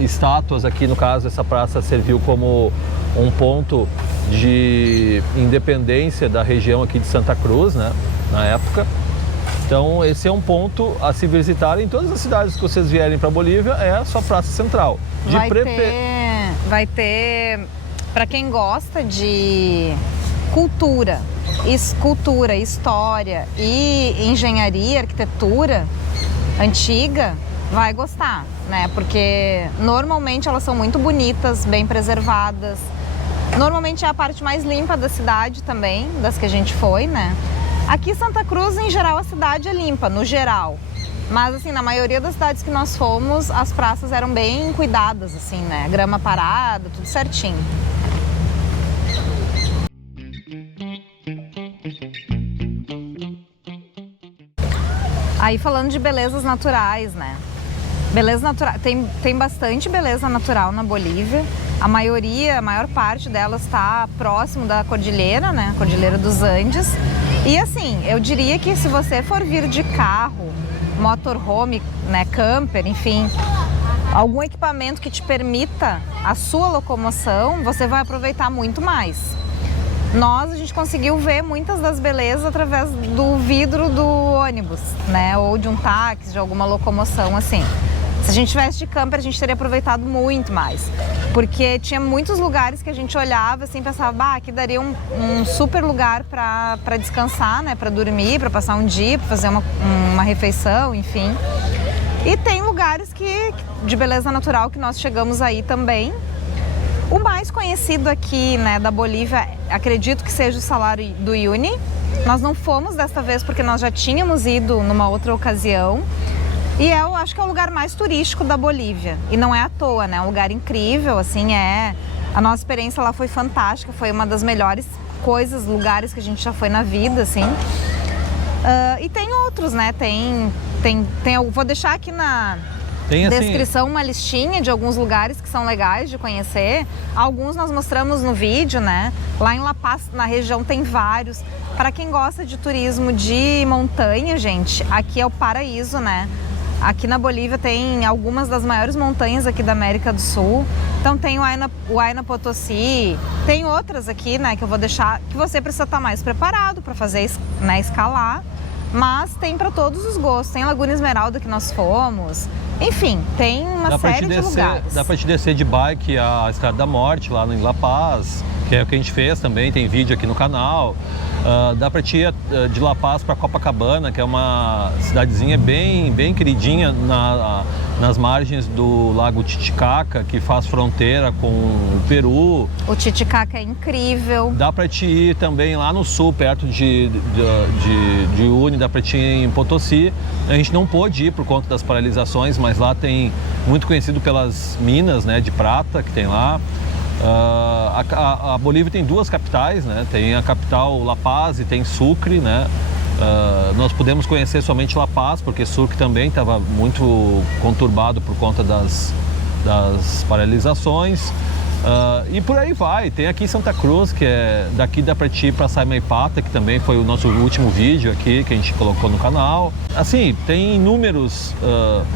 estátuas. Aqui no caso essa praça serviu como um ponto de independência da região aqui de Santa Cruz, né, na época. Então esse é um ponto a se visitar em todas as cidades que vocês vierem para a Bolívia, é a sua praça central. Vai ter para quem gosta de cultura, história e engenharia, arquitetura antiga, vai gostar, né? Porque normalmente elas são muito bonitas, bem preservadas. Normalmente é a parte mais limpa da cidade também, das que a gente foi, né? Aqui Santa Cruz, em geral, a cidade é limpa, no geral. Mas, assim, na maioria das cidades que nós fomos, as praças eram bem cuidadas, assim, né? Grama parada, tudo certinho. Aí falando de belezas naturais, né? Beleza natural, tem bastante beleza natural na Bolívia. A maior parte delas está próximo da cordilheira, né? Cordilheira dos Andes. E assim, eu diria que se você for vir de carro, motorhome, né, camper, enfim, algum equipamento que te permita a sua locomoção, você vai aproveitar muito mais. A gente conseguiu ver muitas das belezas através do vidro do ônibus, né? Ou de um táxi, de alguma locomoção assim. Se a gente tivesse de camper, a gente teria aproveitado muito mais. Porque tinha muitos lugares que a gente olhava assim e pensava, aqui daria um super lugar para descansar, né? Para dormir, para passar um dia, para fazer uma refeição, enfim. E tem lugares de beleza natural que nós chegamos aí também. O mais conhecido aqui, né, da Bolívia, acredito que seja o Salar do Uyuni. Nós não fomos desta vez porque nós já tínhamos ido numa outra ocasião. E eu acho que é o lugar mais turístico da Bolívia. E não é à toa, né? É um lugar incrível, assim, A nossa experiência lá foi fantástica, foi uma das melhores lugares que a gente já foi na vida, assim. E tem outros, né? Vou deixar aqui na descrição uma listinha de alguns lugares que são legais de conhecer. Alguns nós mostramos no vídeo, né? Lá em La Paz, na região, tem vários. Para quem gosta de turismo de montanha, gente, aqui é o paraíso, né? Aqui na Bolívia tem algumas das maiores montanhas aqui da América do Sul. Então tem o Huayna Potosí, tem outras aqui, né, que eu vou deixar, que você precisa estar mais preparado para fazer, né, escalar. Mas tem para todos os gostos. Tem Laguna Esmeralda que nós fomos. Enfim, tem uma série de lugares. Dá para te descer de bike a Estrada da Morte lá em La Paz, que é o que a gente fez também, tem vídeo aqui no canal. Dá para te ir de La Paz para Copacabana, que é uma cidadezinha bem queridinha nas margens do Lago Titicaca, que faz fronteira com o Peru. O Titicaca é incrível. Dá para te ir também lá no sul, perto de Uyuni, dá para te ir em Potosí. A gente não pôde ir por conta das paralisações, mas lá tem muito conhecido pelas minas, né, de prata que tem lá. A Bolívia tem duas capitais, né? Tem a capital La Paz e tem Sucre, né? Nós pudemos conhecer somente La Paz, porque Sucre também estava muito conturbado por conta das paralisações. E por aí vai. Tem aqui Santa Cruz, que daqui dá para ir para Saimaipata, que também foi o nosso último vídeo aqui que a gente colocou no canal. Assim, tem inúmeros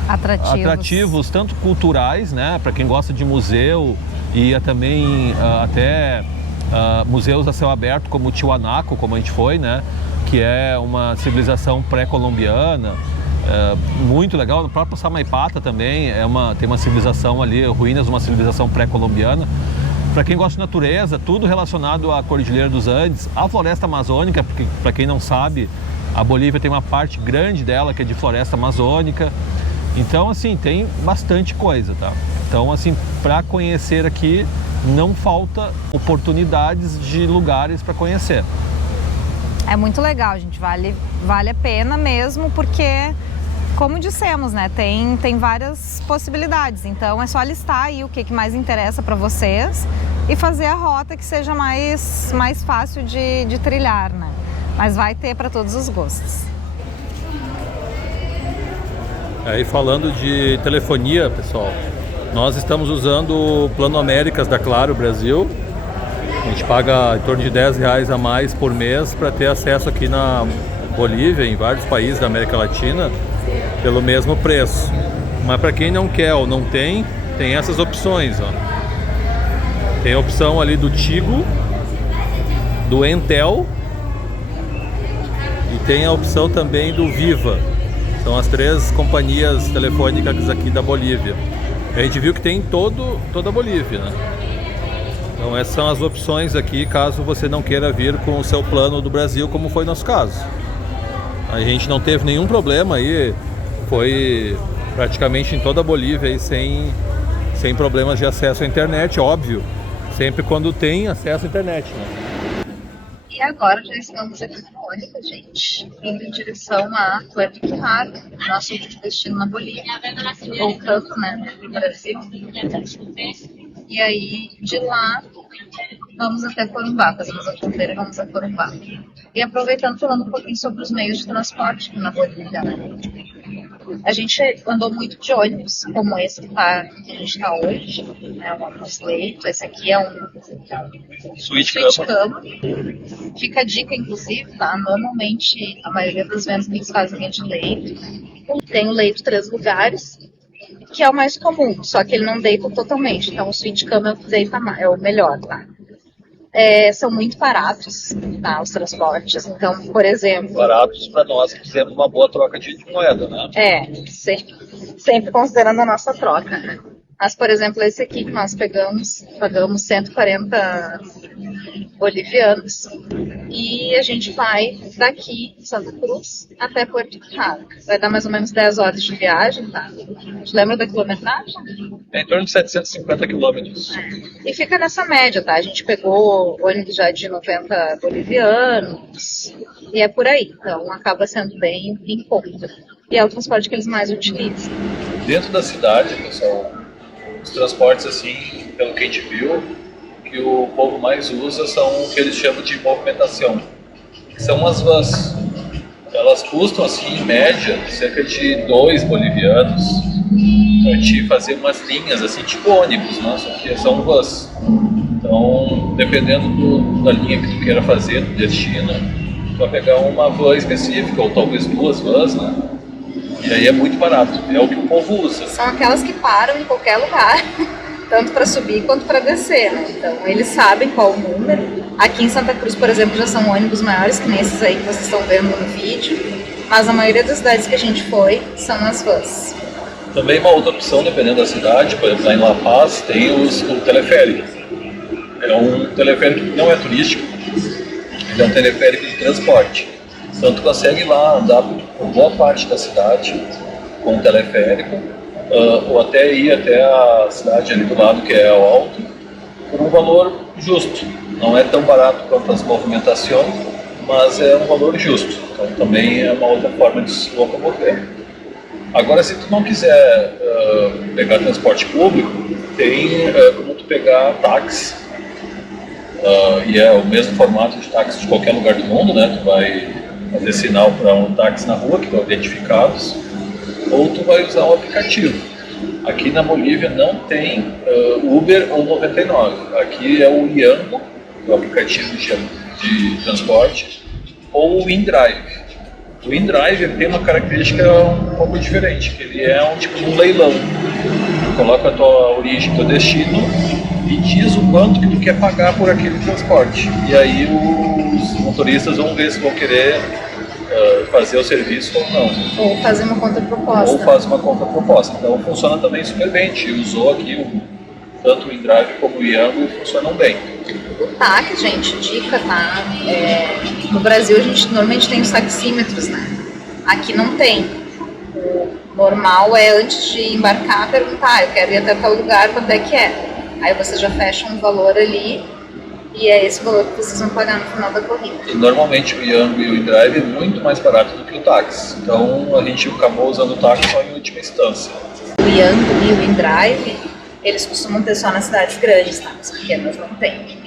atrativos, tanto culturais, né, para quem gosta de museu, e também até museus a céu aberto, como o Tiwanaku, como a gente foi, né, que é uma civilização pré-colombiana. muito legal. No próprio Samaipata também tem uma civilização ali, ruínas de uma civilização pré-colombiana. Para quem gosta de natureza, tudo relacionado à Cordilheira dos Andes, a floresta amazônica, porque para quem não sabe, a Bolívia tem uma parte grande dela que é de floresta amazônica. Então, assim, tem bastante coisa, tá? Então, assim, para conhecer aqui, não falta oportunidades de lugares para conhecer. É muito legal, gente. Vale a pena mesmo, porque, como dissemos, né? Tem várias possibilidades. Então, é só listar aí o que mais interessa para vocês e fazer a rota que seja mais fácil de trilhar, né? Mas vai ter para todos os gostos. Aí falando de telefonia, pessoal, nós estamos usando o Plano Américas da Claro Brasil. A gente paga em torno de R$10 a mais por mês para ter acesso aqui na Bolívia, em vários países da América Latina, pelo mesmo preço. Mas para quem não quer ou não tem essas opções, ó. Tem a opção ali do Tigo, do Entel, e tem a opção também do Viva. São as 3 companhias telefônicas aqui da Bolívia. A gente viu que tem em toda a Bolívia, né? Então essas são as opções aqui, caso você não queira vir com o seu plano do Brasil, como foi o nosso caso. A gente não teve nenhum problema aí, foi praticamente em toda a Bolívia aí, sem problemas de acesso à internet, óbvio, sempre quando tem acesso à internet, né? E agora já estamos aqui na Mônica, gente, indo em direção a Puerto Quijano, nosso último destino na Bolívia, voltando, né, do Brasil. E aí, de lá, vamos até Corumbá, fazemos a fronteira e vamos a Corumbá. E aproveitando, falando um pouquinho sobre os meios de transporte aqui na Bolívia, né? A gente andou muito de ônibus, como esse que a gente está hoje, né, um ônibus leito. Esse aqui é um suíte cama. Fica a dica, inclusive, tá? Normalmente, a maioria das vendas que eles fazem é de leito. Tem o leito 3 lugares, que é o mais comum, só que ele não deita totalmente. Então, o suíte cama é o melhor, tá? São muito baratos, tá, os transportes. Então, por exemplo... Baratos para nós que fizemos uma boa troca de moeda, né? Sempre considerando a nossa troca, né? Mas, por exemplo, esse aqui que nós pagamos 140 bolivianos. E a gente vai daqui, Santa Cruz, até Puerto Quijano. Vai dar mais ou menos 10 horas de viagem, tá? Lembra da quilometragem? É em torno de 750 quilômetros. E fica nessa média, tá? A gente pegou ônibus já de 90 bolivianos e é por aí. Então acaba sendo bem em conta. E é o transporte que eles mais utilizam. Dentro da cidade, pessoal, os transportes, assim, pelo que a gente viu, que o povo mais usa são o que eles chamam de movimentação. São as vans. Elas custam, assim, em média, cerca de 2 bolivianos para te fazer umas linhas, assim, tipo ônibus, né? Só que são vans. Então, dependendo da linha que tu queira fazer, do destino, tu vai pegar uma van específica, ou talvez 2 vans, né? E aí é muito barato, é o que o povo usa. São aquelas que param em qualquer lugar, tanto para subir quanto para descer, né? Então eles sabem qual o número. Aqui em Santa Cruz, por exemplo, já são ônibus maiores que nem esses aí que vocês estão vendo no vídeo, mas a maioria das cidades que a gente foi são as vans. Também uma outra opção, dependendo da cidade, por exemplo, lá em La Paz tem o teleférico. É um teleférico que não é turístico, ele é um teleférico de transporte. Então tu consegue ir lá andar por boa parte da cidade com o teleférico, ou até ir até a cidade ali do lado, que é o Alto, por um valor justo. Não é tão barato quanto as movimentações, mas é um valor justo. Então também é uma outra forma de se locomover. Agora, se tu não quiser pegar transporte público, tem como tu pegar táxi, e é o mesmo formato de táxi de qualquer lugar do mundo, né? Tu vai fazer sinal para um táxi na rua, que estão identificados, ou tu vai usar o aplicativo. Aqui na Bolívia não tem Uber ou 99. Aqui é o Yango, o aplicativo de transporte, ou o InDrive. O InDrive ele tem uma característica um pouco diferente, que ele é um tipo de um leilão. Tu coloca a tua origem, teu destino e diz o quanto que tu quer pagar por aquele transporte. E aí os motoristas vão ver se vão querer fazer o serviço ou não. Ou fazer uma contraproposta. Ou faz uma contraproposta. Então funciona também super bem. A gente usou aqui tanto o InDrive como o Yango e funcionam bem. O TAC, gente, dica, tá? No Brasil a gente normalmente tem os taxímetros, né? Aqui não tem. O normal é antes de embarcar perguntar, eu quero ir até tal lugar, quanto é que é? Aí você já fecha um valor ali e é esse valor que vocês vão pagar no final da corrida. E normalmente o Yango e o InDrive é muito mais barato do que o táxi. Então a gente acabou usando o táxi só em última instância. O Yango e o InDrive, eles costumam ter só nas cidades grandes, tá? As pequenas não tem.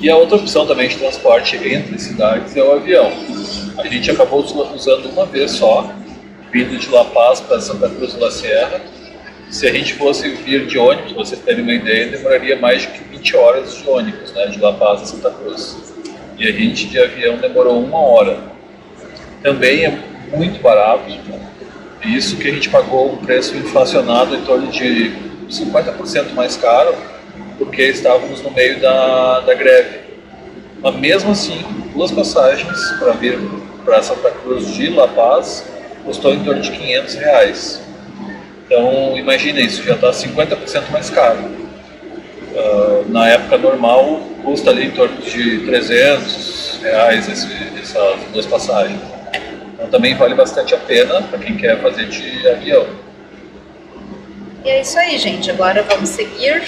E a outra opção também de transporte entre cidades é o avião. A gente acabou usando uma vez só, vindo de La Paz para Santa Cruz de la Sierra. Se a gente fosse vir de ônibus, pra vocês terem uma ideia, demoraria mais de 20 horas de ônibus, né, de La Paz a Santa Cruz. E a gente de avião demorou 1 hora. Também é muito barato. Isso que a gente pagou um preço inflacionado em torno de 50% mais caro, porque estávamos no meio da greve. Mas mesmo assim, 2 passagens para vir para Santa Cruz de La Paz custou em torno de R$500. Então imagina isso, já está 50% mais caro. Na época normal custa ali em torno de R$300 essas 2 passagens. Então também vale bastante a pena para quem quer fazer de avião. E é isso aí, gente. Agora vamos seguir.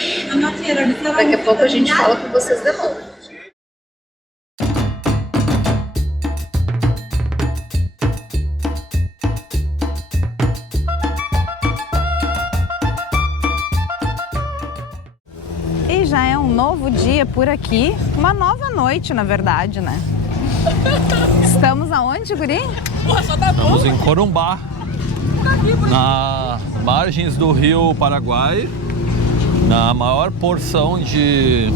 Daqui a pouco a gente fala com vocês de novo. E já é um novo dia por aqui, uma nova noite, na verdade, né? Estamos aonde, guri? Estamos em Corumbá, nas margens do rio Paraguai, na maior porção de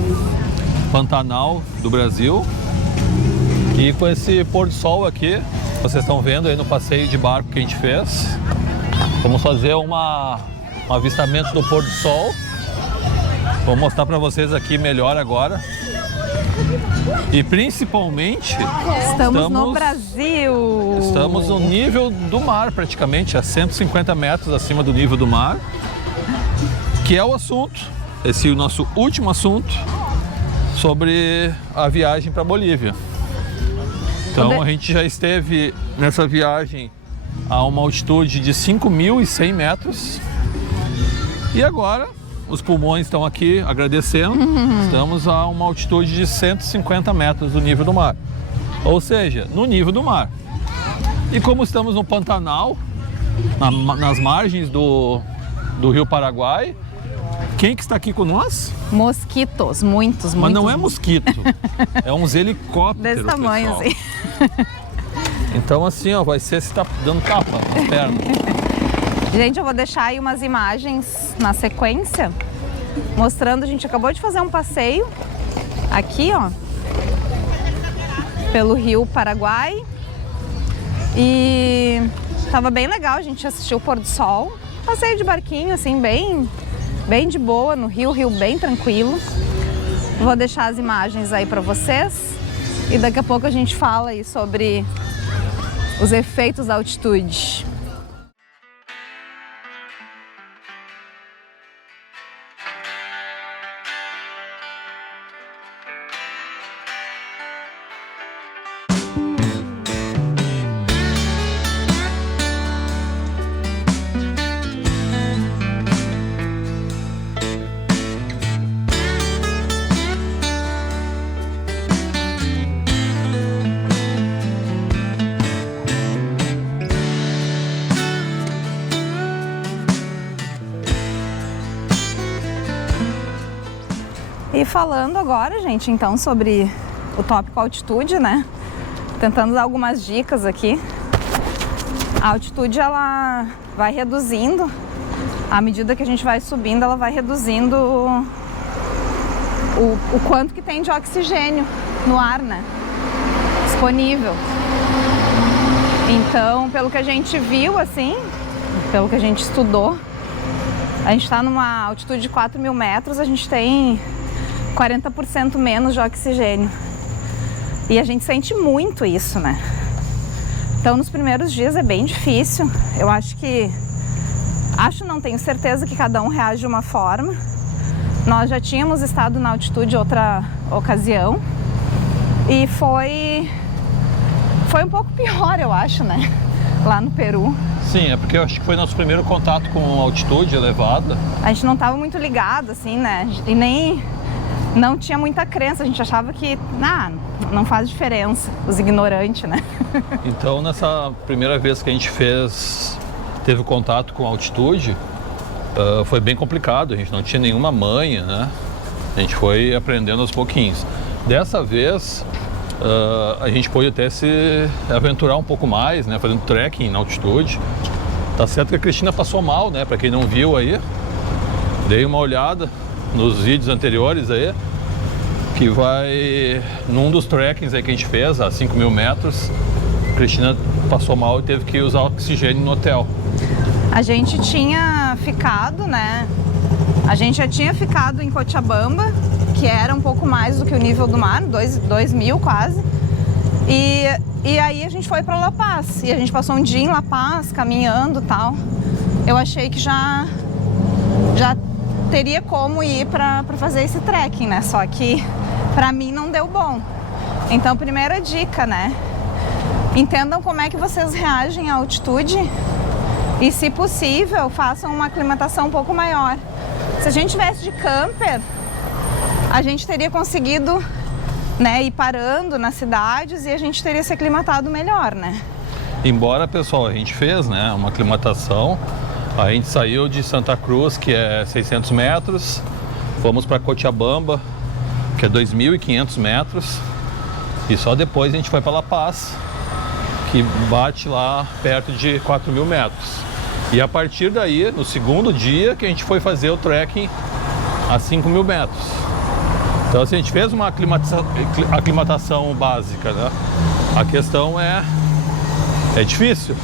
Pantanal do Brasil. E com esse pôr do sol aqui, vocês estão vendo aí no passeio de barco que a gente fez. Vamos fazer um avistamento do pôr do sol. Vou mostrar para vocês aqui melhor agora. E principalmente Estamos no Brasil. Estamos no nível do mar, praticamente, a 150 metros acima do nível do mar, que é o assunto, esse é o nosso último assunto sobre a viagem para a Bolívia. Então a gente já esteve nessa viagem a uma altitude de 5.100 metros e agora os pulmões estão aqui agradecendo. Estamos a uma altitude de 150 metros do nível do mar. Ou seja, no nível do mar. E como estamos no Pantanal, nas margens do rio Paraguai, quem que está aqui com nós? Mosquitos, muitos. Mas não é mosquito, é uns helicópteros. Desse tamanho, pessoal. assim. Então assim, ó, vai ser se tá dando tapa nas pernas. Gente, eu vou deixar aí umas imagens na sequência, mostrando, a gente acabou de fazer um passeio aqui, ó, pelo rio Paraguai, e tava bem legal, a gente assistiu o pôr do sol, passeio de barquinho, assim, bem de boa no rio bem tranquilo. Vou deixar as imagens aí pra vocês e daqui a pouco a gente fala aí sobre os efeitos da altitude. E falando agora, gente, então sobre o tópico altitude, né? Tentando dar algumas dicas aqui. A altitude, ela vai reduzindo, à medida que a gente vai subindo, ela vai reduzindo o quanto que tem de oxigênio no ar, né? Disponível. Então, pelo que a gente viu, assim, pelo que a gente estudou, a gente está numa altitude de 4.000 metros, a gente tem 40% menos de oxigênio. E a gente sente muito isso, né? Então, nos primeiros dias é bem difícil. Eu não tenho certeza que cada um reage de uma forma. Nós já tínhamos estado na altitude outra ocasião e foi um pouco pior, eu acho, né? Lá no Peru. Sim, é porque eu acho que foi nosso primeiro contato com altitude elevada. A gente não estava muito ligado, assim, né? E nem não tinha muita crença. A gente achava que não faz diferença, os ignorantes, né? Então, nessa primeira vez que a gente teve contato com altitude, foi bem complicado. A gente não tinha nenhuma manha, né? A gente foi aprendendo aos pouquinhos. Dessa vez, a gente pôde até se aventurar um pouco mais, né? Fazendo trekking na altitude. Tá certo que a Cristina passou mal, né? Para quem não viu aí, dei uma olhada nos vídeos anteriores aí, que vai num dos trekkings aí que a gente fez, a 5.000 metros, a Cristina passou mal e teve que usar oxigênio no hotel. A gente tinha ficado, né? A gente já tinha ficado em Cochabamba, que era um pouco mais do que o nível do mar, 2.000 quase. E aí a gente foi para La Paz. E a gente passou um dia em La Paz, caminhando e tal. Eu achei que já teria como ir para fazer esse trekking, né? Só que para mim não deu bom. Então, primeira dica, né? Entendam como é que vocês reagem à altitude e, se possível, façam uma aclimatação um pouco maior. Se a gente tivesse de camper, a gente teria conseguido, né, ir parando nas cidades e a gente teria se aclimatado melhor, né? Embora, pessoal, a gente fez, né, uma aclimatação. A gente saiu de Santa Cruz, que é 600 metros, fomos para Cochabamba, que é 2.500 metros, e só depois a gente foi para La Paz, que bate lá perto de 4.000 metros. E a partir daí, no segundo dia, que a gente foi fazer o trekking a 5.000 metros. Então, assim, a gente fez uma aclimatação básica, né? A questão é difícil.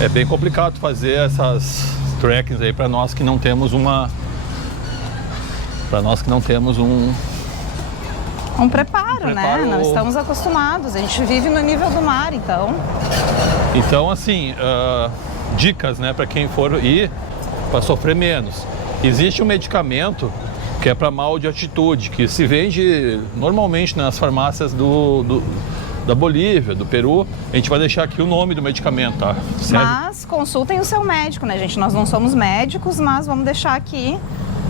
É bem complicado fazer essas trekkings aí para nós que não temos um preparo, né? Não estamos acostumados. A gente vive no nível do mar, então. Então, assim, dicas, né, para quem for ir para sofrer menos. Existe um medicamento que é para mal de altitude, que se vende normalmente nas farmácias da Bolívia, do Peru. A gente vai deixar aqui o nome do medicamento, tá? Mas consultem o seu médico, né, gente? Nós não somos médicos, mas vamos deixar aqui.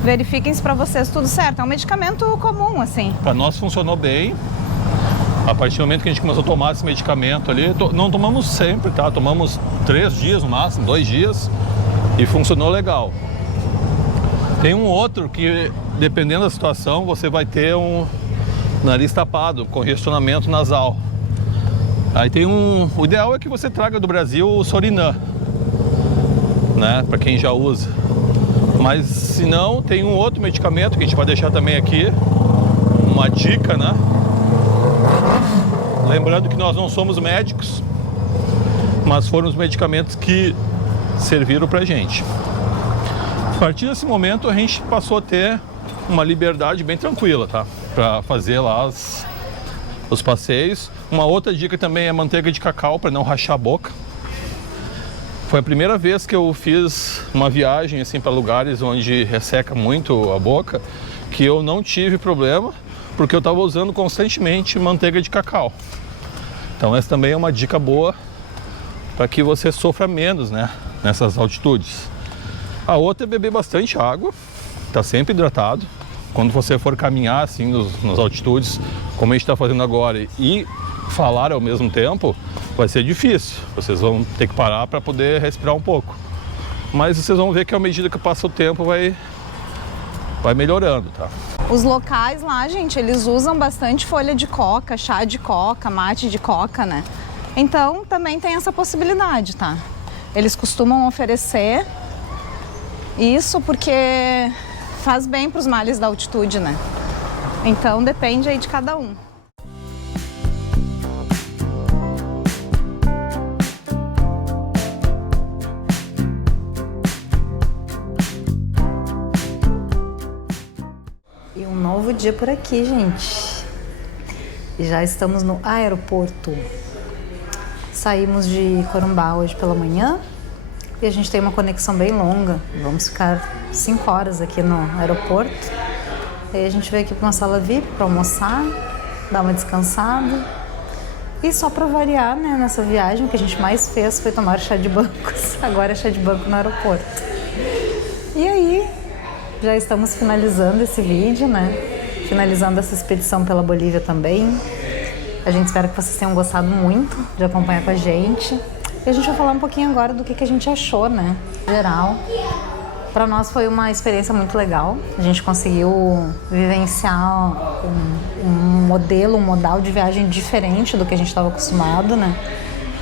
Verifiquem se para vocês tudo certo. É um medicamento comum, assim. Para nós funcionou bem. A partir do momento que a gente começou a tomar esse medicamento ali, não tomamos sempre, tá? Tomamos 3 dias no máximo, 2 dias, e funcionou legal. Tem um outro que, dependendo da situação, você vai ter um nariz tapado, congestionamento nasal. Aí tem o ideal é que você traga do Brasil o Sorinã, né? Para quem já usa. Mas se não, tem um outro medicamento que a gente vai deixar também aqui, uma dica, né? Lembrando que nós não somos médicos, mas foram os medicamentos que serviram pra gente. A partir desse momento a gente passou a ter uma liberdade bem tranquila, tá? Pra fazer lá os passeios. Uma outra dica também é manteiga de cacau para não rachar a boca. Foi a primeira vez que eu fiz uma viagem assim para lugares onde resseca muito a boca, que eu não tive problema, porque eu estava usando constantemente manteiga de cacau. Então essa também é uma dica boa para que você sofra menos, né, nessas altitudes. A outra é beber bastante água, tá sempre hidratado. Quando você for caminhar assim nas altitudes, como a gente está fazendo agora, e falar ao mesmo tempo, vai ser difícil. Vocês vão ter que parar para poder respirar um pouco. Mas vocês vão ver que à medida que passa o tempo vai melhorando, tá? Os locais lá, gente, eles usam bastante folha de coca, chá de coca, mate de coca, né? Então também tem essa possibilidade, tá? Eles costumam oferecer isso porque faz bem para os males da altitude, né? Então depende aí de cada um. E um novo dia por aqui, gente. E já estamos no aeroporto. Saímos de Corumbá hoje pela manhã e a gente tem uma conexão bem longa. Vamos ficar 5 horas aqui no aeroporto. E aí a gente veio aqui para uma sala VIP para almoçar, dar uma descansada. E só para variar, né, nessa viagem, o que a gente mais fez foi tomar chá de bancos. Agora é chá de banco no aeroporto. E aí, já estamos finalizando esse vídeo, né? Finalizando essa expedição pela Bolívia também. A gente espera que vocês tenham gostado muito de acompanhar com a gente. E a gente vai falar um pouquinho agora do que a gente achou, né? Em geral, para nós foi uma experiência muito legal. A gente conseguiu vivenciar um modal de viagem diferente do que a gente estava acostumado, né?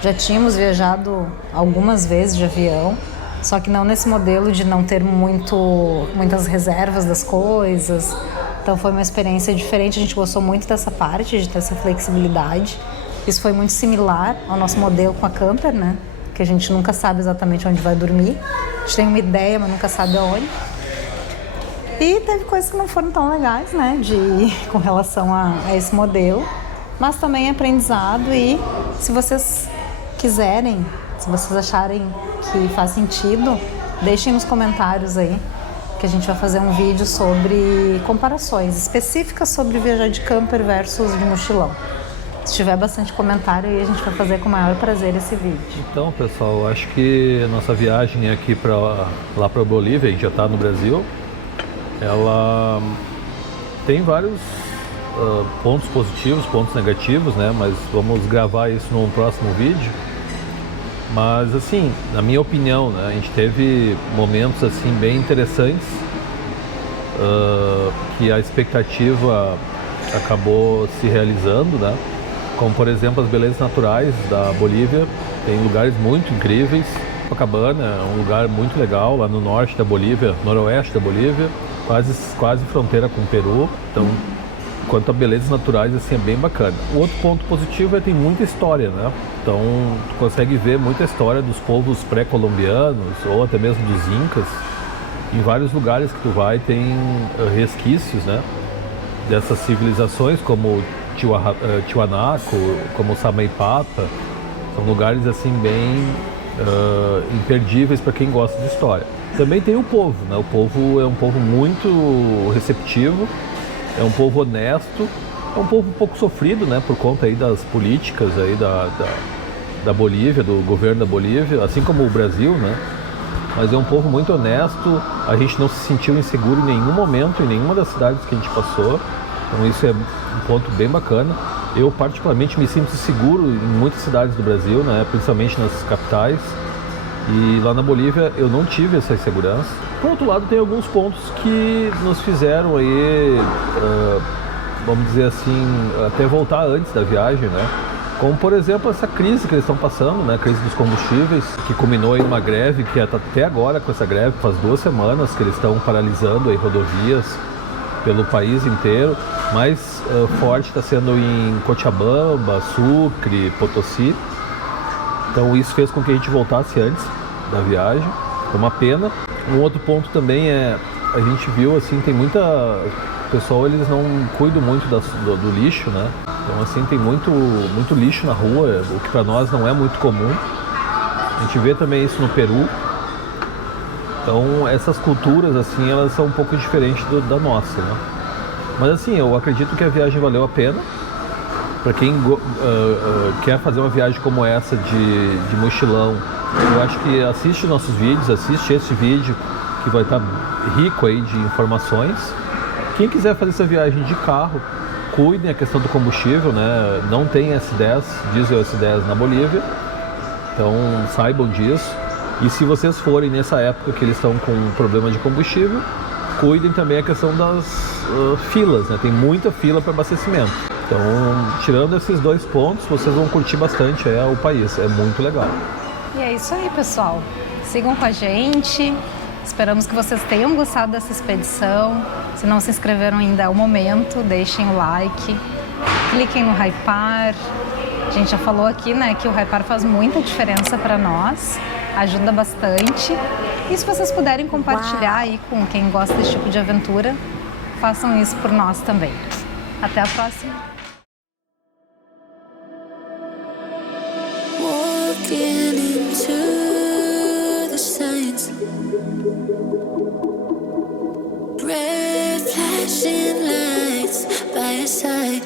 Já tínhamos viajado algumas vezes de avião, só que não nesse modelo de não ter muitas reservas das coisas. Então foi uma experiência diferente, a gente gostou muito dessa parte, de ter essa flexibilidade. Isso foi muito similar ao nosso modelo com a camper, né? Que a gente nunca sabe exatamente onde vai dormir. A gente tem uma ideia, mas nunca sabe aonde. E teve coisas que não foram tão legais, né? Com relação a esse modelo. Mas também é aprendizado e se vocês quiserem, se vocês acharem que faz sentido, deixem nos comentários aí. Que a gente vai fazer um vídeo sobre comparações específicas sobre viajar de camper versus de mochilão. Se tiver bastante comentário aí, a gente vai fazer com o maior prazer esse vídeo. Então, pessoal, acho que a nossa viagem aqui lá para a Bolívia, a gente já está no Brasil, ela tem vários pontos positivos, pontos negativos, né? Mas vamos gravar isso num próximo vídeo. Mas assim, na minha opinião, né, a gente teve momentos assim bem interessantes que a expectativa acabou se realizando, né? Como por exemplo as belezas naturais da Bolívia, tem lugares muito incríveis. Copacabana é um lugar muito legal lá no norte da Bolívia, noroeste da Bolívia, quase fronteira com o Peru. Então, quanto a belezas naturais, assim, é bem bacana. O outro ponto positivo é que tem muita história, né? Então, tu consegue ver muita história dos povos pré-colombianos ou até mesmo dos incas. Em vários lugares que tu vai tem resquícios, né? Dessas civilizações, como Tiwanaku, como Samaipata. São lugares, assim, bem imperdíveis para quem gosta de história. Também tem o povo, né? O povo é um povo muito receptivo. É um povo honesto, é um povo um pouco sofrido, né, por conta aí das políticas aí da Bolívia, do governo da Bolívia, assim como o Brasil, né, mas é um povo muito honesto, a gente não se sentiu inseguro em nenhum momento, em nenhuma das cidades que a gente passou, então isso é um ponto bem bacana. Eu particularmente me sinto seguro em muitas cidades do Brasil, né, principalmente nas capitais, e lá na Bolívia eu não tive essa insegurança. Por outro lado, tem alguns pontos que nos fizeram aí, vamos dizer assim, até voltar antes da viagem, né? Como, por exemplo, essa crise que eles estão passando, né? A crise dos combustíveis, que culminou em uma greve, que até agora com essa greve, faz 2 semanas que eles estão paralisando aí rodovias pelo país inteiro. Mais forte está sendo em Cochabamba, Sucre, Potosí. Então isso fez com que a gente voltasse antes da viagem. É uma pena. Um outro ponto também é, a gente viu assim, tem muita... O pessoal, eles não cuidam muito do lixo, né? Então assim, tem muito lixo na rua, o que para nós não é muito comum. A gente vê também isso no Peru. Então essas culturas, assim, elas são um pouco diferentes da nossa, né? Mas assim, eu acredito que a viagem valeu a pena. Para quem quer fazer uma viagem como essa de mochilão, eu acho que assiste nossos vídeos, assiste esse vídeo que vai estar rico aí de informações. Quem quiser fazer essa viagem de carro, cuidem a questão do combustível, né? Não tem S10, diesel S10 na Bolívia, então saibam disso. E se vocês forem nessa época que eles estão com problema de combustível, cuidem também a questão das filas, né? Tem muita fila para abastecimento. Então, tirando esses 2 pontos, vocês vão curtir bastante o país, é muito legal. E é isso aí, pessoal. Sigam com a gente. Esperamos que vocês tenham gostado dessa expedição. Se não se inscreveram ainda, é o momento. Deixem o like. Cliquem no Hypar. A gente já falou aqui, né, que o Hypar faz muita diferença para nós. Ajuda bastante. E se vocês puderem compartilhar aí com quem gosta desse tipo de aventura, façam isso por nós também. Até a próxima. Whoa. looking into the signs. Red flashing lights by your side.